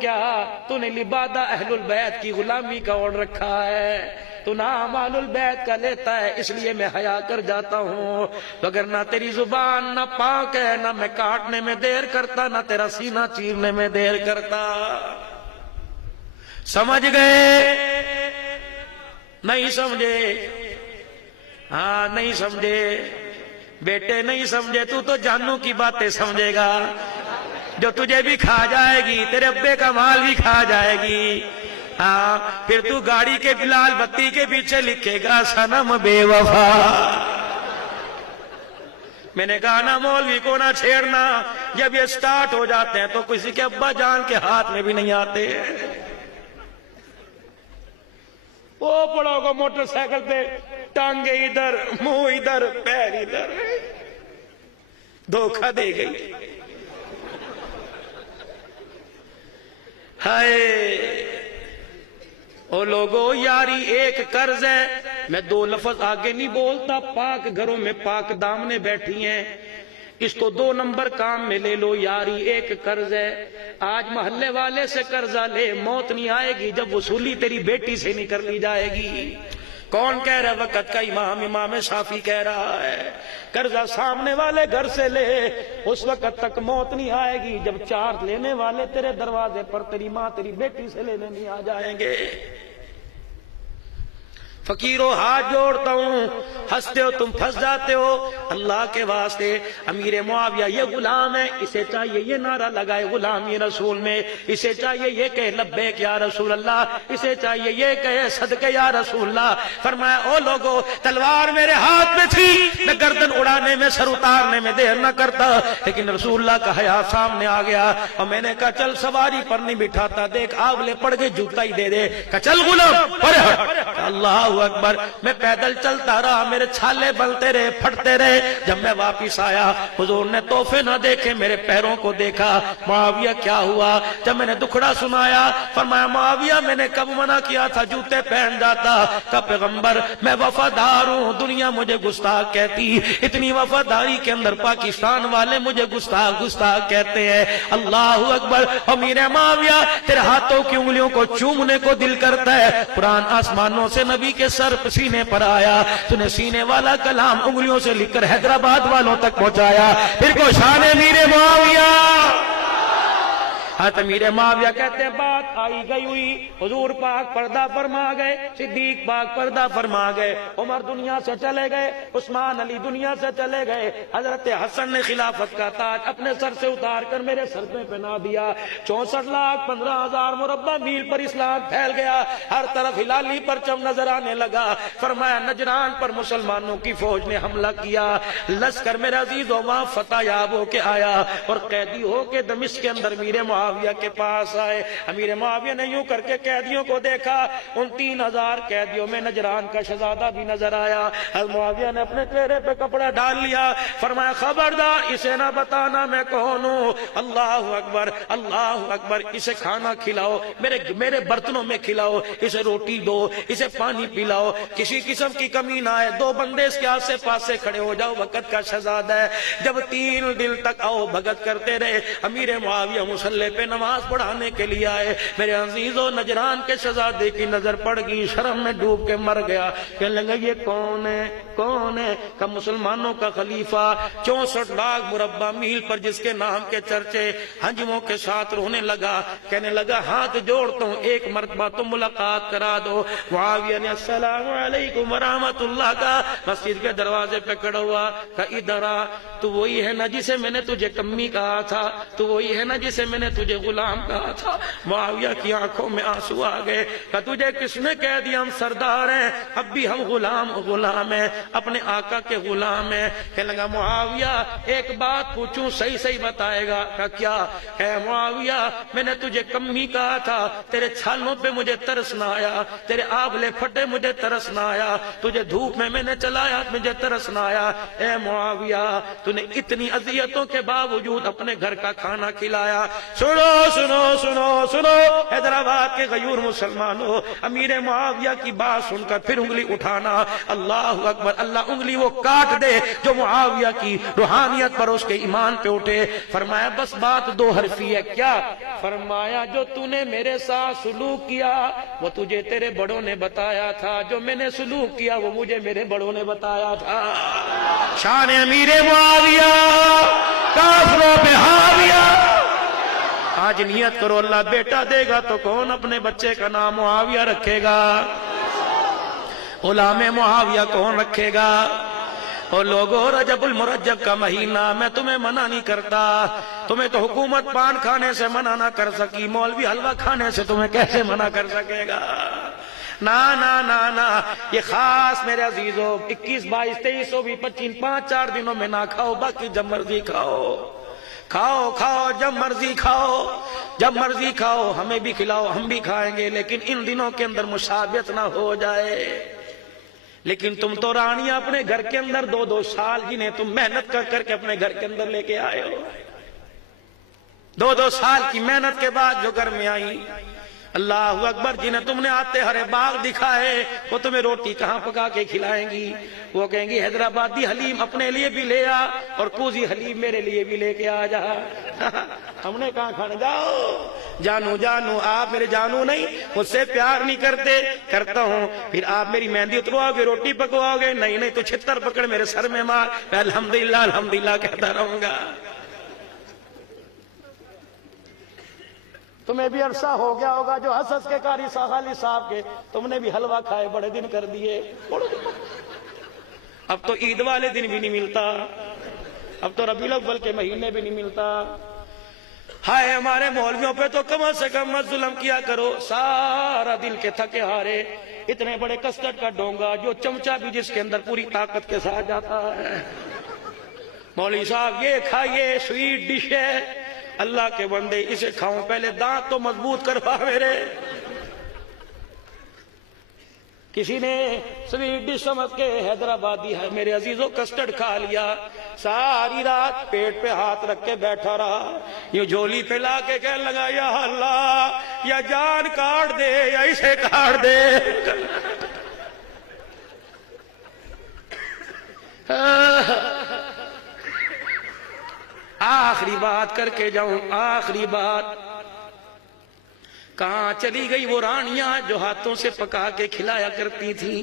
کیا، تو نے لبادہ اہل البیت کی غلامی کا اوڑھ رکھا ہے، تو نہ اعمال البیت کا لیتا ہے، اس لیے میں حیا کر جاتا ہوں، اگر نہ تیری زبان نہ پاک ہے، نہ میں کاٹنے میں دیر کرتا، نہ تیرا سینہ چیرنے میں دیر کرتا۔ سمجھ گئے؟ نہیں سمجھے؟ ہاں نہیں سمجھے بیٹے، نہیں سمجھے تو جانوں کی باتیں سمجھے گا۔ جو تجھے بھی کھا جائے گی، تیرے ابے کا مال بھی کھا جائے گی۔ ہاں پھر تو گاڑی کے لال بتی کے پیچھے لکھے گا صنم بے وفا۔ میں نے کہا نا مولوی کو نہ چھیڑنا، جب یہ سٹارٹ ہو جاتے ہیں تو کسی کے ابا جان کے ہاتھ میں بھی نہیں آتے۔ وہ پڑو گا موٹر سائیکل پہ، ٹانگے ادھر، منہ ادھر، پیر ادھر، دھوکہ دے گئی۔ ہائے او لوگو، یاری ایک قرض ہے۔ میں دو لفظ آگے نہیں بولتا، پاک گھروں میں پاک دامنیں بیٹھی ہیں، اس کو 2 نمبر کام میں لے لو۔ یاری ایک قرض ہے۔ آج محلے والے سے قرضہ لے، موت نہیں آئے گی جب وصولی تیری بیٹی سے نہیں کر لی جائے گی۔ کون کہہ رہا ہے؟ وقت کا امام شافعی کہہ رہا ہے، قرضہ سامنے والے گھر سے لے، اس وقت تک موت نہیں آئے گی جب 4 لینے والے تیرے دروازے پر تیری ماں تیری بیٹی سے لینے نہیں آ جائیں گے۔ فقیروں ہاتھ جوڑتا ہوں، ہنستے ہو تم پھنس جاتے ہو، اللہ کے واسطے امیر معاویہ یہ غلام ہے، اسے چاہیے یہ نعرہ لگائے غلامی رسول میں، اسے چاہیے یہ کہے لبیک یا رسول اللہ، اسے چاہیے یہ کہے صدقے یا رسول اللہ۔ فرمایا او لوگو، تلوار میرے ہاتھ میں تھی، میں گردن اڑانے میں سر اتارنے میں دیر نہ کرتا، لیکن رسول اللہ کا حیا سامنے آ گیا اور میں نے کہا چل سواری پر نہیں بٹھاتا، دیکھ آولے پڑ گئے جوتا ہی دے دے، کہا چل غلام پڑے ہٹ۔ اللہ اکبر، میں پیدل چلتا رہا، میرے چھالے بلتے رہے، پھٹتے رہے۔ جب میں واپس آیا حضور نے تحفے نہ دیکھے، میرے پیروں کو دیکھا۔ معاویہ کیا ہوا؟ جب میں نے دکھڑا سنایا، فرمایا معاویہ میں نے کب منع کیا تھا جوتے پہن جاتا؟ کہ پیغمبر میں وفادار ہوں، دنیا مجھے گستاخ کہتی، اتنی وفاداری کے اندر پاکستان والے مجھے گستاخ گستاخ کہتے ہیں۔ اللہ اکبر۔ امیر معاویہ تیرے ہاتھوں کی انگلیوں کو چومنے کو دل کرتا ہے۔ قرآن آسمانوں سے نبی کے سر سینے پر آیا، تو نے سینے والا کلام انگلیوں سے لکھ کر حیدرآباد والوں تک پہنچایا۔ پھر کو شان امیر معاویہ۔ حضرت امیر معاویہ کہتے ہیں بات آئی گئی ہوئی، حضور پاک پردہ فرما گئے، صدیق پاک پردہ فرما گئے، عمر دنیا سے چلے گئے، عثمان علی دنیا سے چلے گئے، حضرت حسن نے خلافت کا تاج اپنے سر سے اتار کر میرے سر پہ پہنا دیا۔ 64,15,000 مربع میل پر اسلام پھیل گیا، ہر طرف ہلالی پرچم نظر آنے لگا۔ فرمایا نجران پر مسلمانوں کی فوج نے حملہ کیا، لشکر میرے عزیز وہاں فتح یاب ہو کے آیا اور قیدی ہو کے دمشق کے اندر امیر معاویہ کے پاس آئے۔ امیر معاویہ نے یوں کر کے قیدیوں کو دیکھا، ان 3,000 قیدیوں میں نجران کا شہزادہ بھی نظر آیا۔ حضرت معاویہ نے اپنے چہرے پہ کپڑا ڈال لیا، فرمایا خبردار اسے نہ بتانا میں کون ہوں۔ اللہ اکبر، اللہ اکبر۔ اسے کھانا کھلاؤ، میرے برتنوں میں کھلاؤ، اسے روٹی دو، اسے پانی پلاؤ، کسی قسم کی کمی نہ آئے۔ 2 بندے اس کے آسے پاسے کھڑے ہو جاؤ، وقت کا شہزادہ ہے۔ جب 3 دن تک آؤ بھگت کرتے رہے، امیر معاویہ مصلی پہ نماز پڑھانے کے لیے آئے۔ میرے عزیزو نجران کے شہزادے کی نظر پڑ گئی، شرم میں ڈوب کے مر گیا۔ کہنے لگا یہ کون ہے؟ کون ہے؟ کہ مسلمانوں کا خلیفہ، 64 لاکھ مربع میل پر جس کے نام کے چرچے، ہنجموں کے ساتھ رونے لگا، کہنے لگا ہاتھ جوڑتا ہوں ایک مرتبہ تو ملاقات کرا دو۔ معاویہ نے السلام علیکم ورحمۃ اللہ کا مسجد کے دروازے پہ کھڑا ہوا، کہ ادھر آ، تو وہی ہے نا جسے میں نے تجھے کمی کہا تھا، تو وہی ہے نا جسے میں نے تجھے غلام کہا تھا۔ معاویہ کی آنکھوں میں آنسو آ گئے، کہ تجھے کس نے کہہ دیا ہم سردار ہیں؟ اب بھی ہم غلام ہیں، اپنے آقا کے غلام ہیں۔ کہنے لگا معاویہ ایک بات پوچھوں، صحیح بتائے گا؟ کہ کیا ہے معاویہ؟ میں نے تجھے کمی کہا تھا، تیرے چھالوں پہ مجھے ترس نہ آیا، تیرے آبلے پھٹے مجھے ترس نہ آیا، تجھے دھوپ میں نے چلایا مجھے ترس نہ آیا۔ اے معاویہ تو نے اتنی اذیتوں کے باوجود اپنے گھر کا کھانا کھلایا۔ سنو سنو سنو سنو حیدرآباد کے غیور مسلمانوں، امیر معاویہ کی بات سن کر پھر انگلی اٹھانا۔ اللہ اکبر۔ اللہ انگلی وہ کاٹ دے جو معاویہ کی روحانیت پر اس کے ایمان پہ اٹھے۔ فرمایا بس بات 2 حرفی ہے۔ کیا؟ فرمایا جو تو نے میرے ساتھ سلوک کیا وہ تجھے تیرے بڑوں نے بتایا تھا، جو میں نے سلوک کیا وہ مجھے میرے بڑوں نے بتایا تھا۔ شان امیر معاویہ، کافروں پہ حاویہ۔ آج نیت کرو اللہ بیٹا دے گا تو کون اپنے بچے کا نام معاویہ رکھے گا؟ غلام معاویہ کون رکھے گا؟ اور لوگوں رجب المرجب کا مہینہ میں تمہیں منع نہیں کرتا. تمہیں تو حکومت پان کھانے سے منع نہ کر سکی, مولوی حلوہ کھانے سے تمہیں کیسے منع کر سکے گا؟ نا نا نا نا, یہ خاص میرے عزیزو 21 22 23 25 5 دنوں میں نہ کھاؤ, باقی جب مرضی کھاؤ. کھاؤ کھاؤ جب مرضی کھاؤ, جب مرضی کھاؤ, ہمیں بھی کھلاؤ ہم بھی کھائیں گے, لیکن ان دنوں کے اندر مشابہت نہ ہو جائے. لیکن تم تو رانیاں اپنے گھر کے اندر 2 سال جنہیں تم محنت کر کر کے اپنے گھر کے اندر لے کے آئے ہو, 2 سال کی محنت کے بعد جو گھر میں آئی, اللہ اکبر, جنہیں تم نے آتے ہرے باغ دکھائے وہ تمہیں روٹی کہاں پکا کے کھلائیں گی؟ وہ کہیں گی حیدرآبادی حلیم اپنے لیے بھی لے آ اور کوزی حلیم میرے لیے بھی لے کے آ جا. ہم نے کہاں کھانا؟ جاؤ جانو جانو, آپ میرے جانو نہیں, مجھ سے پیار نہیں کرتے, کرتا ہوں. پھر آپ میری مہندی اترواؤ گے, روٹی پکواؤ گے, نہیں نہیں تو چھتر پکڑ میرے سر میں مار, میں الحمدللہ الحمدللہ کہتا رہوں گا. تمہیں بھی عرصہ ہو گیا ہوگا جو حسس کے قاری ساحلی صاحب کے, تم نے بھی حلوہ کھائے بڑے دن کر دیے. اب تو عید والے دن بھی نہیں ملتا, اب تو ربیع الاول کے مہینے بھی نہیں ملتا. ہائے ہمارے مولویوں پہ تو کم سے کم ظلم کیا کرو. سارا دن کے تھکے ہارے اتنے بڑے کسٹرڈ کا ڈونگا جو چمچہ بھی جس کے اندر پوری طاقت کے ساتھ جاتا ہے. مولوی صاحب یہ کھائیے, سویٹ ڈش ہے, اللہ کے بندے اسے کھاؤں, پہلے دانت تو مضبوط کروا میرے. کسی نے سویٹ ڈش سمجھ کے حیدرآبادی ہے میرے عزیزوں کسٹرڈ کھا لیا, ساری رات پیٹ پہ ہاتھ رکھ کے بیٹھا رہا, یہ جھولی پہ لا کے کہنے لگا یا اللہ, یا جان کاٹ دے یا اسے کاٹ دے. آخری بات کر کے جاؤں, آخری بات, کہاں چلی گئی وہ رانیاں جو ہاتھوں سے پکا کے کھلایا کرتی تھی؟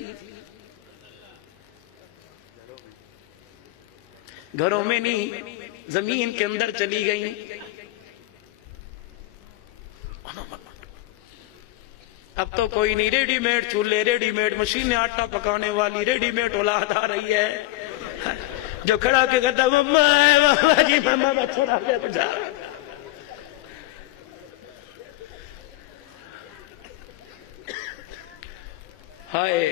گھروں میں نہیں, زمین کے اندر چلی گئی. اب تو کوئی نہیں, ریڈی میڈ چولہے, ریڈی میڈ مشینیں, آٹا پکانے والی ریڈی میڈ اولاد آ رہی ہے جو کھڑا کے کہتا مما جی مما میں چھوڑا گیا تو جا. ہائے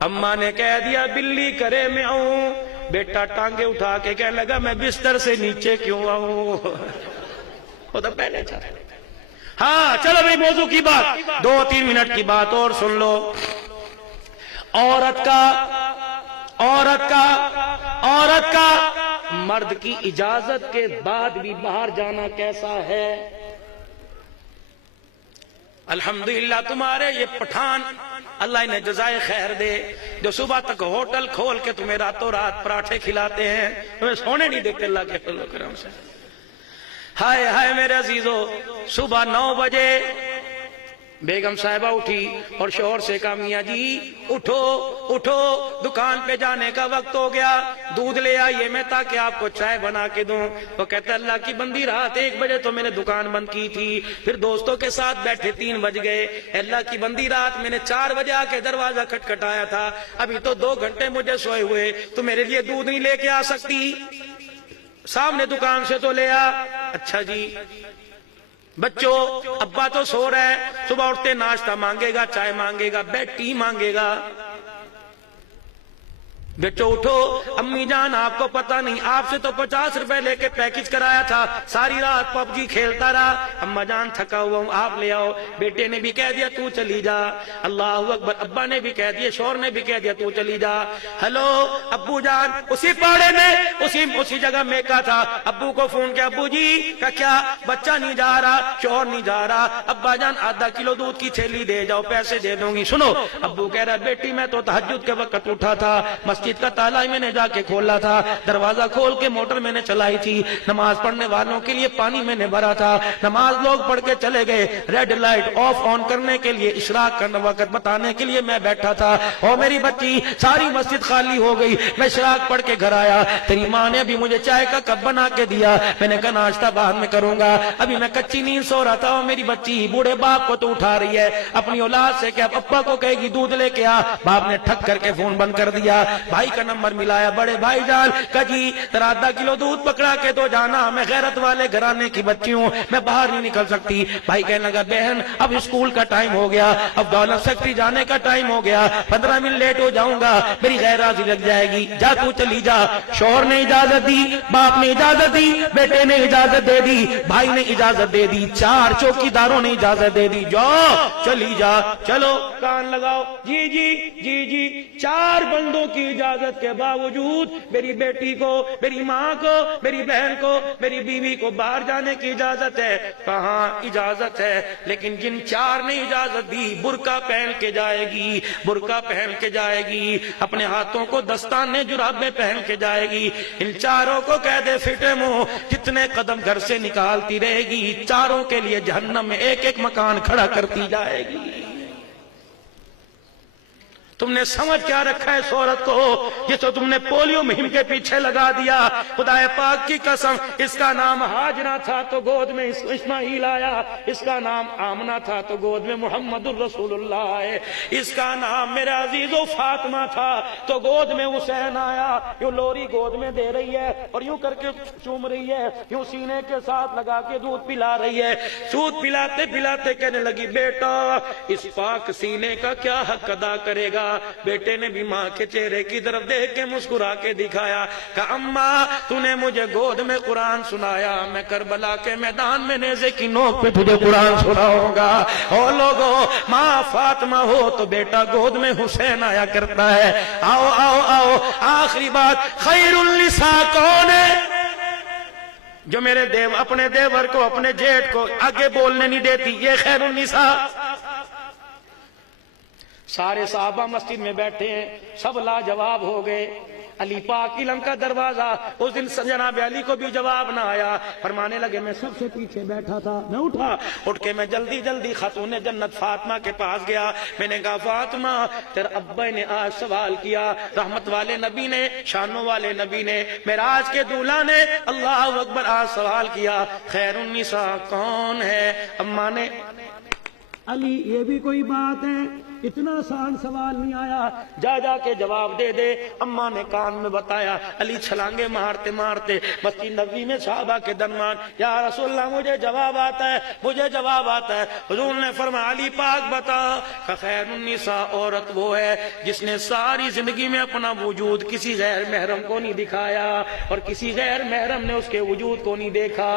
اماں نے کہہ دیا بلی کرے میں آؤں, بیٹا ٹانگے اٹھا کے کہنے لگا میں بستر سے نیچے کیوں آؤں. وہ تو پہلے چل. ہاں چلو بھائی موضوع کی بات, 2-3 منٹ کی بات اور سن لو. عورت کا مرد کی اجازت کے بعد بھی باہر جانا کیسا ہے؟ الحمدللہ تمہارے یہ پٹھان اللہ انہیں جزائے خیر دے جو صبح تک ہوٹل کھول کے تمہیں راتوں رات پراٹھے کھلاتے ہیں, تمہیں سونے نہیں دیتے اللہ کے فضل و کرم سے. ہائے ہائے میرے عزیزو, صبح 9 بجے بیگم صاحبہ اٹھی اور شوہر سے کہا میاں جی اٹھو اٹھو, دکان پہ جانے کا وقت ہو گیا, دودھ لے آئیے میں تاکہ آپ کو چائے بنا کے دوں. وہ کہتا اللہ کی بندی رات 1 بجے تو میں نے دکان بند کی تھی, پھر دوستوں کے ساتھ بیٹھے 3 بج گئے. اللہ کی بندی رات میں نے 4 بجے آ کے دروازہ کھٹکھٹایا تھا, ابھی تو 2 گھنٹے مجھے سوئے ہوئے, تو میرے لیے دودھ نہیں لے کے آ سکتی؟ سامنے دکان سے تو لے آ. اچھا جی. بچوں ابا تو سو رہا ہے, صبح اٹھتے ناشتہ مانگے گا, چائے مانگے گا, بیڈ ٹی مانگے گا. بیٹو اٹھو, امی جان آپ کو پتا نہیں آپ سے تو 50 روپے لے کے پیکج کرایا تھا, ساری رات پب جی کھیلتا رہا, اما جان تھکا ہوا ہوں آپ لے آؤ. بیٹے نے بھی کہہ دیا تو چلی جا, اللہ اکبر, ابا نے بھی کہہ دیا, شوہر نے بھی کہہ دیا تو چلی جا. ہلو ابو جان, اسی پاڑے میں اسی جگہ میں کا تھا, ابو کو فون کیا, ابو جی کا کیا بچہ نہیں جا رہا, شوہر نہیں جا رہا, ابا جان آدھا کلو دودھ کی تھیلی دے جاؤ پیسے دے دوں گی. سنو ابو کہہ رہا بیٹی میں تو تہجد کے وقت اٹھا تھا, مسجد کا تالا میں نے جا کے کھولا تھا, دروازہ کھول کے موٹر میں نے چلائی تھی, نماز پڑھنے والوں کے لیے پانی میں نے بھرا تھا, نماز لوگ پڑھ کے چلے گئے, ریڈ لائٹ آف آن کرنے کے لیے اشراق کرنا وقت بتانے کے لیے میں بیٹھا تھا, اور میری بچی ساری مسجد خالی ہو گئی, میں اشراق پڑھ کے گھر آیا, تیری ماں نے ابھی مجھے چائے کا کپ بنا کے دیا, میں نے کہا ناشتہ بعد میں کروں گا, ابھی میں کچی نیند سو رہا تھا, اور میری بچی بوڑھے باپ کو تو اٹھا رہی ہے, اپنی اولاد سے کہ ابا کو کہے گی دودھ لے کے آ, باپ نے ٹھک کر کے فون بند کر دیا. بھائی کا نمبر ملایا، بڑے بھائی جان کہ جی ترا 10 کلو دودھ پکڑا کے تو جانا، میں غیرت والے گھرانے کی بچی ہوں، میں باہر نہیں نکل سکتی۔ بھائی کہنے لگا بہن اب اسکول کا ٹائم ہو گیا، اب دولت سیکٹری جانے کا ٹائم ہو گیا، 15 منٹ لیٹ ہو جاؤں گا، میری غیر حاضری لگ جائے گی، جا تو چلی جا۔ شوہر نے اجازت دی، باپ نے اجازت دی، بیٹے نے اجازت دے دی، بھائی نے اجازت دے دی، 4 چوکیداروں نے اجازت دے دی، جاؤ چلی جا۔ چلو کان لگاؤ، جی جی جی جی 4 بندوں کی اجازت کے باوجود میری بیٹی کو، میری ماں کو، میری بہن کو، میری بیوی کو باہر جانے کی اجازت ہے۔ کہاں اجازت ہے، لیکن جن 4 نے اجازت دی برقع پہن کے جائے گی، برقع پہن کے جائے گی، اپنے ہاتھوں کو دستانے جرابیں پہن کے جائے گی۔ ان 4 کو کہہ دے فٹے منہ جتنے قدم گھر سے نکالتی رہے گی 4 کے لیے جہنم میں ایک ایک مکان کھڑا کرتی جائے گی۔ تم نے سمجھ کیا رکھا ہے اس عورت کو جس کو تم نے پولیو مہم کے پیچھے لگا دیا؟ خدا پاک کی قسم، اس کا نام ہاجرہ تھا تو گود میں اسماعیل آیا، اس کا نام آمنہ تھا تو گود میں محمد الرسول اللہ ہے، اس کا نام میرے عزیزو فاطمہ تھا تو گود میں حسین آیا۔ یوں لوری گود میں دے رہی ہے اور یوں کر کے چوم رہی ہے، یوں سینے کے ساتھ لگا کے دودھ پلا رہی ہے۔ دودھ پلاتے پلاتے کہنے لگی بیٹا اس پاک سینے کا کیا حق ادا کرے گا؟ بیٹے نے بھی ماں کے چہرے کی طرف دیکھ کے مسکرا کے دکھایا کہ اماں تو نے مجھے گود میں قرآن سنایا، میں کربلا کے میدان میں نیزے کی نوک پہ تجھے قرآن سناؤں گا۔ او لوگو ماں فاطمہ ہو تو بیٹا گود میں حسین آیا کرتا ہے۔ آؤ آؤ آؤ، آخری بات، خیر النساء کون ہے جو میرے اپنے دیور کو، اپنے جیٹ کو آگے بولنے نہیں دیتی؟ یہ خیر النساء۔ سارے صحابہ مسجد میں بیٹھے ہیں، سب لاجواب ہو گئے۔ علی پاک علم کا دروازہ، اس دن جناب علی کو بھی جواب نہ آیا، فرمانے لگے میں سب سے پیچھے بیٹھا تھا، میں اٹھ کے میں جلدی جلدی خاتون جنت فاطمہ کے پاس گیا۔ میں نے کہا فاطمہ تیرے ابا نے آج سوال کیا، رحمت والے نبی نے، شانوں والے نبی نے، معراج کے دولہا نے، اللہ اکبر، آج سوال کیا خیر النساء کون ہے؟ اماں نے علی یہ بھی کوئی بات ہے؟ اتنا آسان سوال نہیں آیا، جا جا کے جواب دے دے۔ اماں نے کان میں بتایا، علی چھلانگے مارتے مارتے مسجد نبوی میں صحابہ کے درمیان، یا رسول اللہ مجھے جواب آتا ہے، مجھے جواب آتا ہے۔ حضور نے فرمایا علی پاک بتا کہ خیر النساء عورت وہ ہے جس نے ساری زندگی میں اپنا وجود کسی غیر محرم کو نہیں دکھایا اور کسی غیر محرم نے اس کے وجود کو نہیں دیکھا۔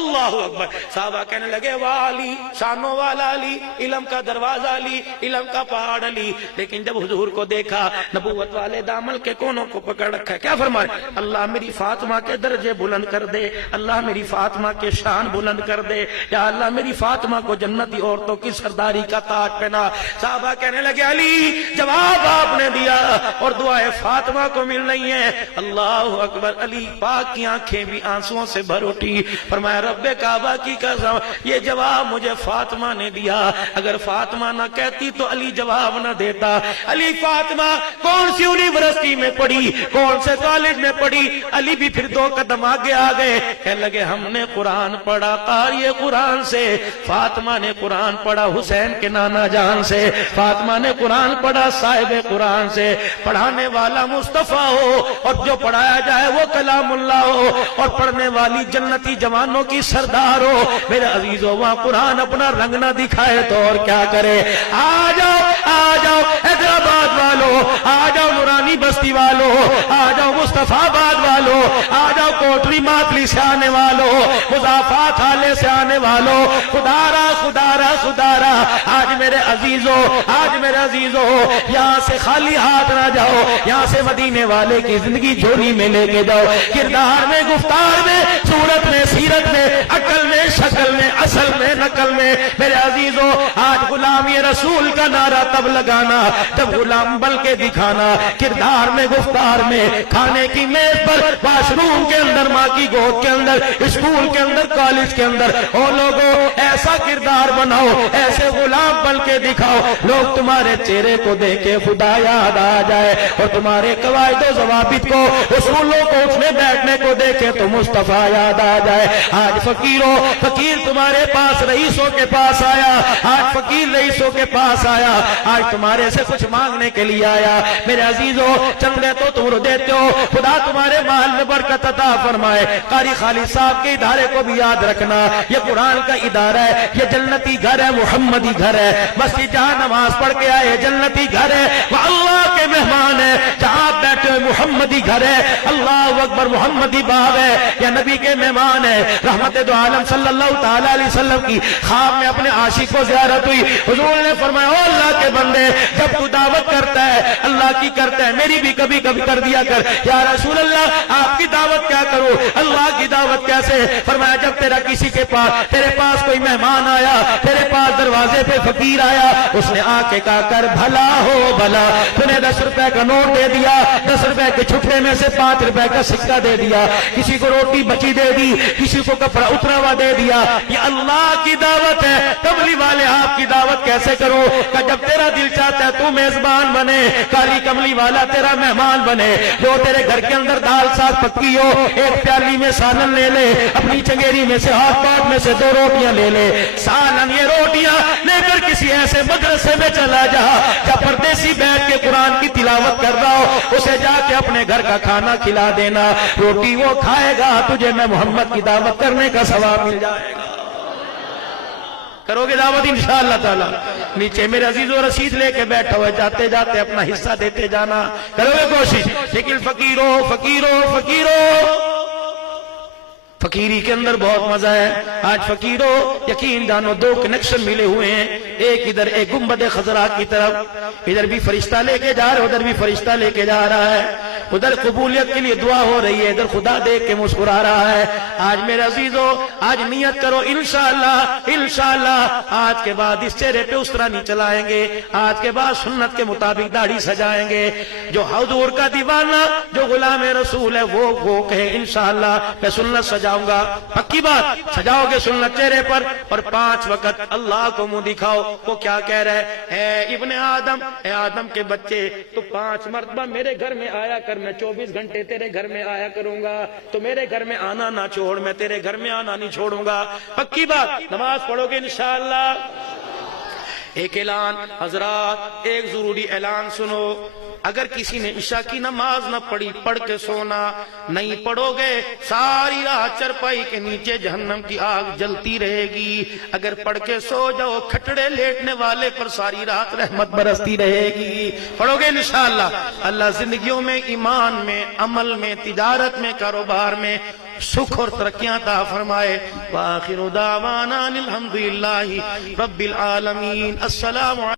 اللہ اکبر۔ صحابہ کہنے لگے واہ علی، شانوں والا علی، علم کا دروازہ علی، علم کا پہاڑ علی۔ لیکن جب حضور کو دیکھا نبوت والے دامن کے کونوں کو پکڑ رکھا ہے، کیا فرمائے؟ اللہ میری فاطمہ کے درجے بلند کر دے، اللہ میری فاطمہ کے شان بلند کر دے، یا اللہ میری فاطمہ کو جنتی عورتوں کی سرداری کا تاج پہنا۔ صحابہ کہنے لگے علی جواب آپ نے دیا اور دعائیں فاطمہ کو مل رہی ہیں۔ اللہ اکبر۔ علی پاک کی آنکھیں بھی آنسوؤں سے بھر اٹھی، فرمایا رب کعبہ کی قسم یہ جواب مجھے فاطمہ نے دیا، اگر فاطمہ نہ کہتی تو علی جواب نہ دیتا۔ علی فاطمہ کون سی یونیورسٹی میں پڑھی، کون سے کالج میں پڑھی؟ علی بھی پھر 2 قدم آگے آ گئے، کہنے لگے ہم نے قرآن پڑھا قاری قرآن سے، فاطمہ نے قرآن پڑھا حسین کے نانا جان سے، فاطمہ نے قرآن پڑھا صاحب قرآن سے۔ پڑھانے والا مصطفیٰ ہو اور جو پڑھایا جائے وہ کلام اللہ ہو اور پڑھنے والی جنتی جوانوں کی سردار ہو، میرے عزیزو وہاں قرآن اپنا رنگ نہ دکھائے تو اور کیا کرے؟ آ جاؤ حیدرآباد والو، آ جاؤ نورانی بستی والو، آ جاؤ مصطفیٰ آباد والو، آ جاؤ کوٹری ماتلی سے آنے والو، مضافات حالے سے آنے والو، خدارا خدارا خدارا آج میرے عزیزو یہاں سے خالی ہاتھ نہ جاؤ، یہاں سے مدینے والے کی زندگی جھولی میں لے کے جاؤ، کردار میں، گفتار میں، صورت میں، سیرت میں، عقل میں، شکل میں، اصل میں، نقل میں۔ میرے عزیزو آج غلامی رسول کا نعرہ تب لگانا جب غلام بل کے دکھانا، کردار میں، گفتار میں، کھانے کی میز پر، واش روم کے اندر، ماں کی گود کے اندر، اسکول کے اندر، کالج کے اندر، او لوگوں ایسا کردار بناؤ، ایسے غلام بن کے دکھاؤ لوگ تمہارے چہرے کو دیکھے خدا یاد آ جائے، اور تمہارے قواعد و ضوابط کو، اصولوں کو، اٹھنے بیٹھنے کو دیکھے تو مصطفیٰ یاد آ جائے۔ آج فقیروں، فقیر تمہارے پاس رئیسوں کے پاس آیا، آج فقیر رئیسوں کے پاس آیا، آج تمہارے سے کچھ مانگنے کے لیے آیا۔ میرے عزیزوں، چندے تو تم دیتے ہو، خدا تمہارے مال میں برکت عطا فرمائے۔ قاری خالد صاحب کے ادارے کو بھی یاد رکھنا، یہ قرآن کا ادارہ ہے، یہ جنتی گھر ہے، محمدی گھر ہے۔ مسجد جہاں نماز پڑھ کے آئے جنتی گھر ہے، وہ اللہ کے مہمان ہے۔ جہاں آپ بیٹھے ہوئے محمدی گھر ہے، اللہ اکبر، محمدی باب ہے، یا نبی کے مہمان ہے۔ رحمت دو عالم صلی اللہ تعالی علیہ وسلم کی خواب میں اپنے عاشق کو زیارت ہوئی، حضور نے فرمایا او اللہ کے بندے، جب تو دعوت کرتا ہے اللہ کی کرتا ہے، میری بھی کبھی کبھی کر دیا کر۔ یا رسول اللہ آپ کی دعوت کیا کروں، اللہ کی دعوت کیسے؟ فرمایا جب تیرا کسی کے پاس، تیرے پاس کوئی مہمان آیا، تیرے پاس دروازے پہ فقیر آیا، اس نے آ کے کہا کر بھلا ہو بھلا، تو نے 10 روپے کا نوٹ دے دیا، 10 روپے کے چھٹے میں سے 5 روپے کا سکہ دے دیا، کسی کو روٹی بچی دے دی، کسی کو کپڑا اترا ہوا دے دیا، یہ اللہ کی دعوت ہے۔ تبلیغ والے آپ کی دعوت کیسے کرو؟ کہ جب تیرا دل چاہتا ہے تو میزبان بنے، کالی کملی والا تیرا مہمان بنے، جو تیرے گھر کے اندر دال ساگ پکی ہو، ایک پیالی میں سالن لے لے، اپنی چنگیری میں سے ہاتھ پاٹ میں سے 2 روٹیاں لے لے، سالن یہ روٹیاں لے کر کسی ایسے مدرسے میں چلا جا جہاں پردیسی بیٹھ کے قرآن کی تلاوت کر رہا ہو، اسے جا کے اپنے گھر کا کھانا کھلا دینا، روٹی وہ کھائے گا، تجھے میں محمد کی دعوت کرنے کا ثواب مل جائے گا۔ کرو گے دعوت انشاءاللہ تعالی؟ نیچے میرے عزیزو رسید لے کے بیٹھا ہوئے، جاتے جاتے اپنا حصہ دیتے جانا، کرو گے کوشش؟ لیکن فقیروں فقیروں فقیروں، فقیری کے اندر بہت مزہ ہے۔ آج فقیروں یقین جانو 2 کنیکشن ملے ہوئے ہیں، ایک ادھر ایک گنبد خضرا کی طرف، ادھر بھی فرشتہ لے کے جا رہا ہے، ادھر بھی فرشتہ لے کے جا رہا ہے، ادھر قبولیت کے لیے دعا ہو رہی ہے، ادھر خدا دیکھ کے مسکرا رہا ہے۔ آج میرے عزیزو آج نیت کرو انشاءاللہ انشاءاللہ آج کے بعد اس چہرے پہ اس طرح نہیں چلائیں گے، آج کے بعد سنت کے مطابق داڑھی سجائیں گے۔ جو حضور کا دیوانہ، جو غلام رسول ہے، وہ کہے انشاءاللہ میں سنت سجاؤں گا، پکی بات سجاؤ گے سنت چہرے پر، اور 5 وقت اللہ کو منہ دکھاؤ۔ وہ کیا کہہ رہے ہیں؟ اے ابن آدم، اے آدم کے بچے، تو 5 مرتبہ میرے گھر میں آیا کر، میں 24 گھنٹے تیرے گھر میں آیا کروں گا، تو میرے گھر میں آنا نہ چھوڑ، میں تیرے گھر میں آنا نہیں چھوڑوں گا، پکی بات؟ نماز پڑھو گے انشاءاللہ؟ ایک اعلان حضرات، ایک ضروری اعلان سنو، اگر کسی نے عشاء کی نماز نہ پڑھی، پڑھ کے سونا، نہیں پڑھو گے ساری رات چرپائی کے نیچے جہنم کی آگ جلتی رہے گی، اگر پڑھ کے سو جاؤ کھٹڑے لیٹنے والے پر ساری رات رحمت برستی رہے گی۔ پڑھو گے انشاءاللہ؟ اللہ زندگیوں میں، ایمان میں، عمل میں، تجارت میں، کاروبار میں سکھ اور ترقیاں عطا فرمائے۔ وآخر دعوانا الحمدللہ رب العالمین۔ السلام علیکم۔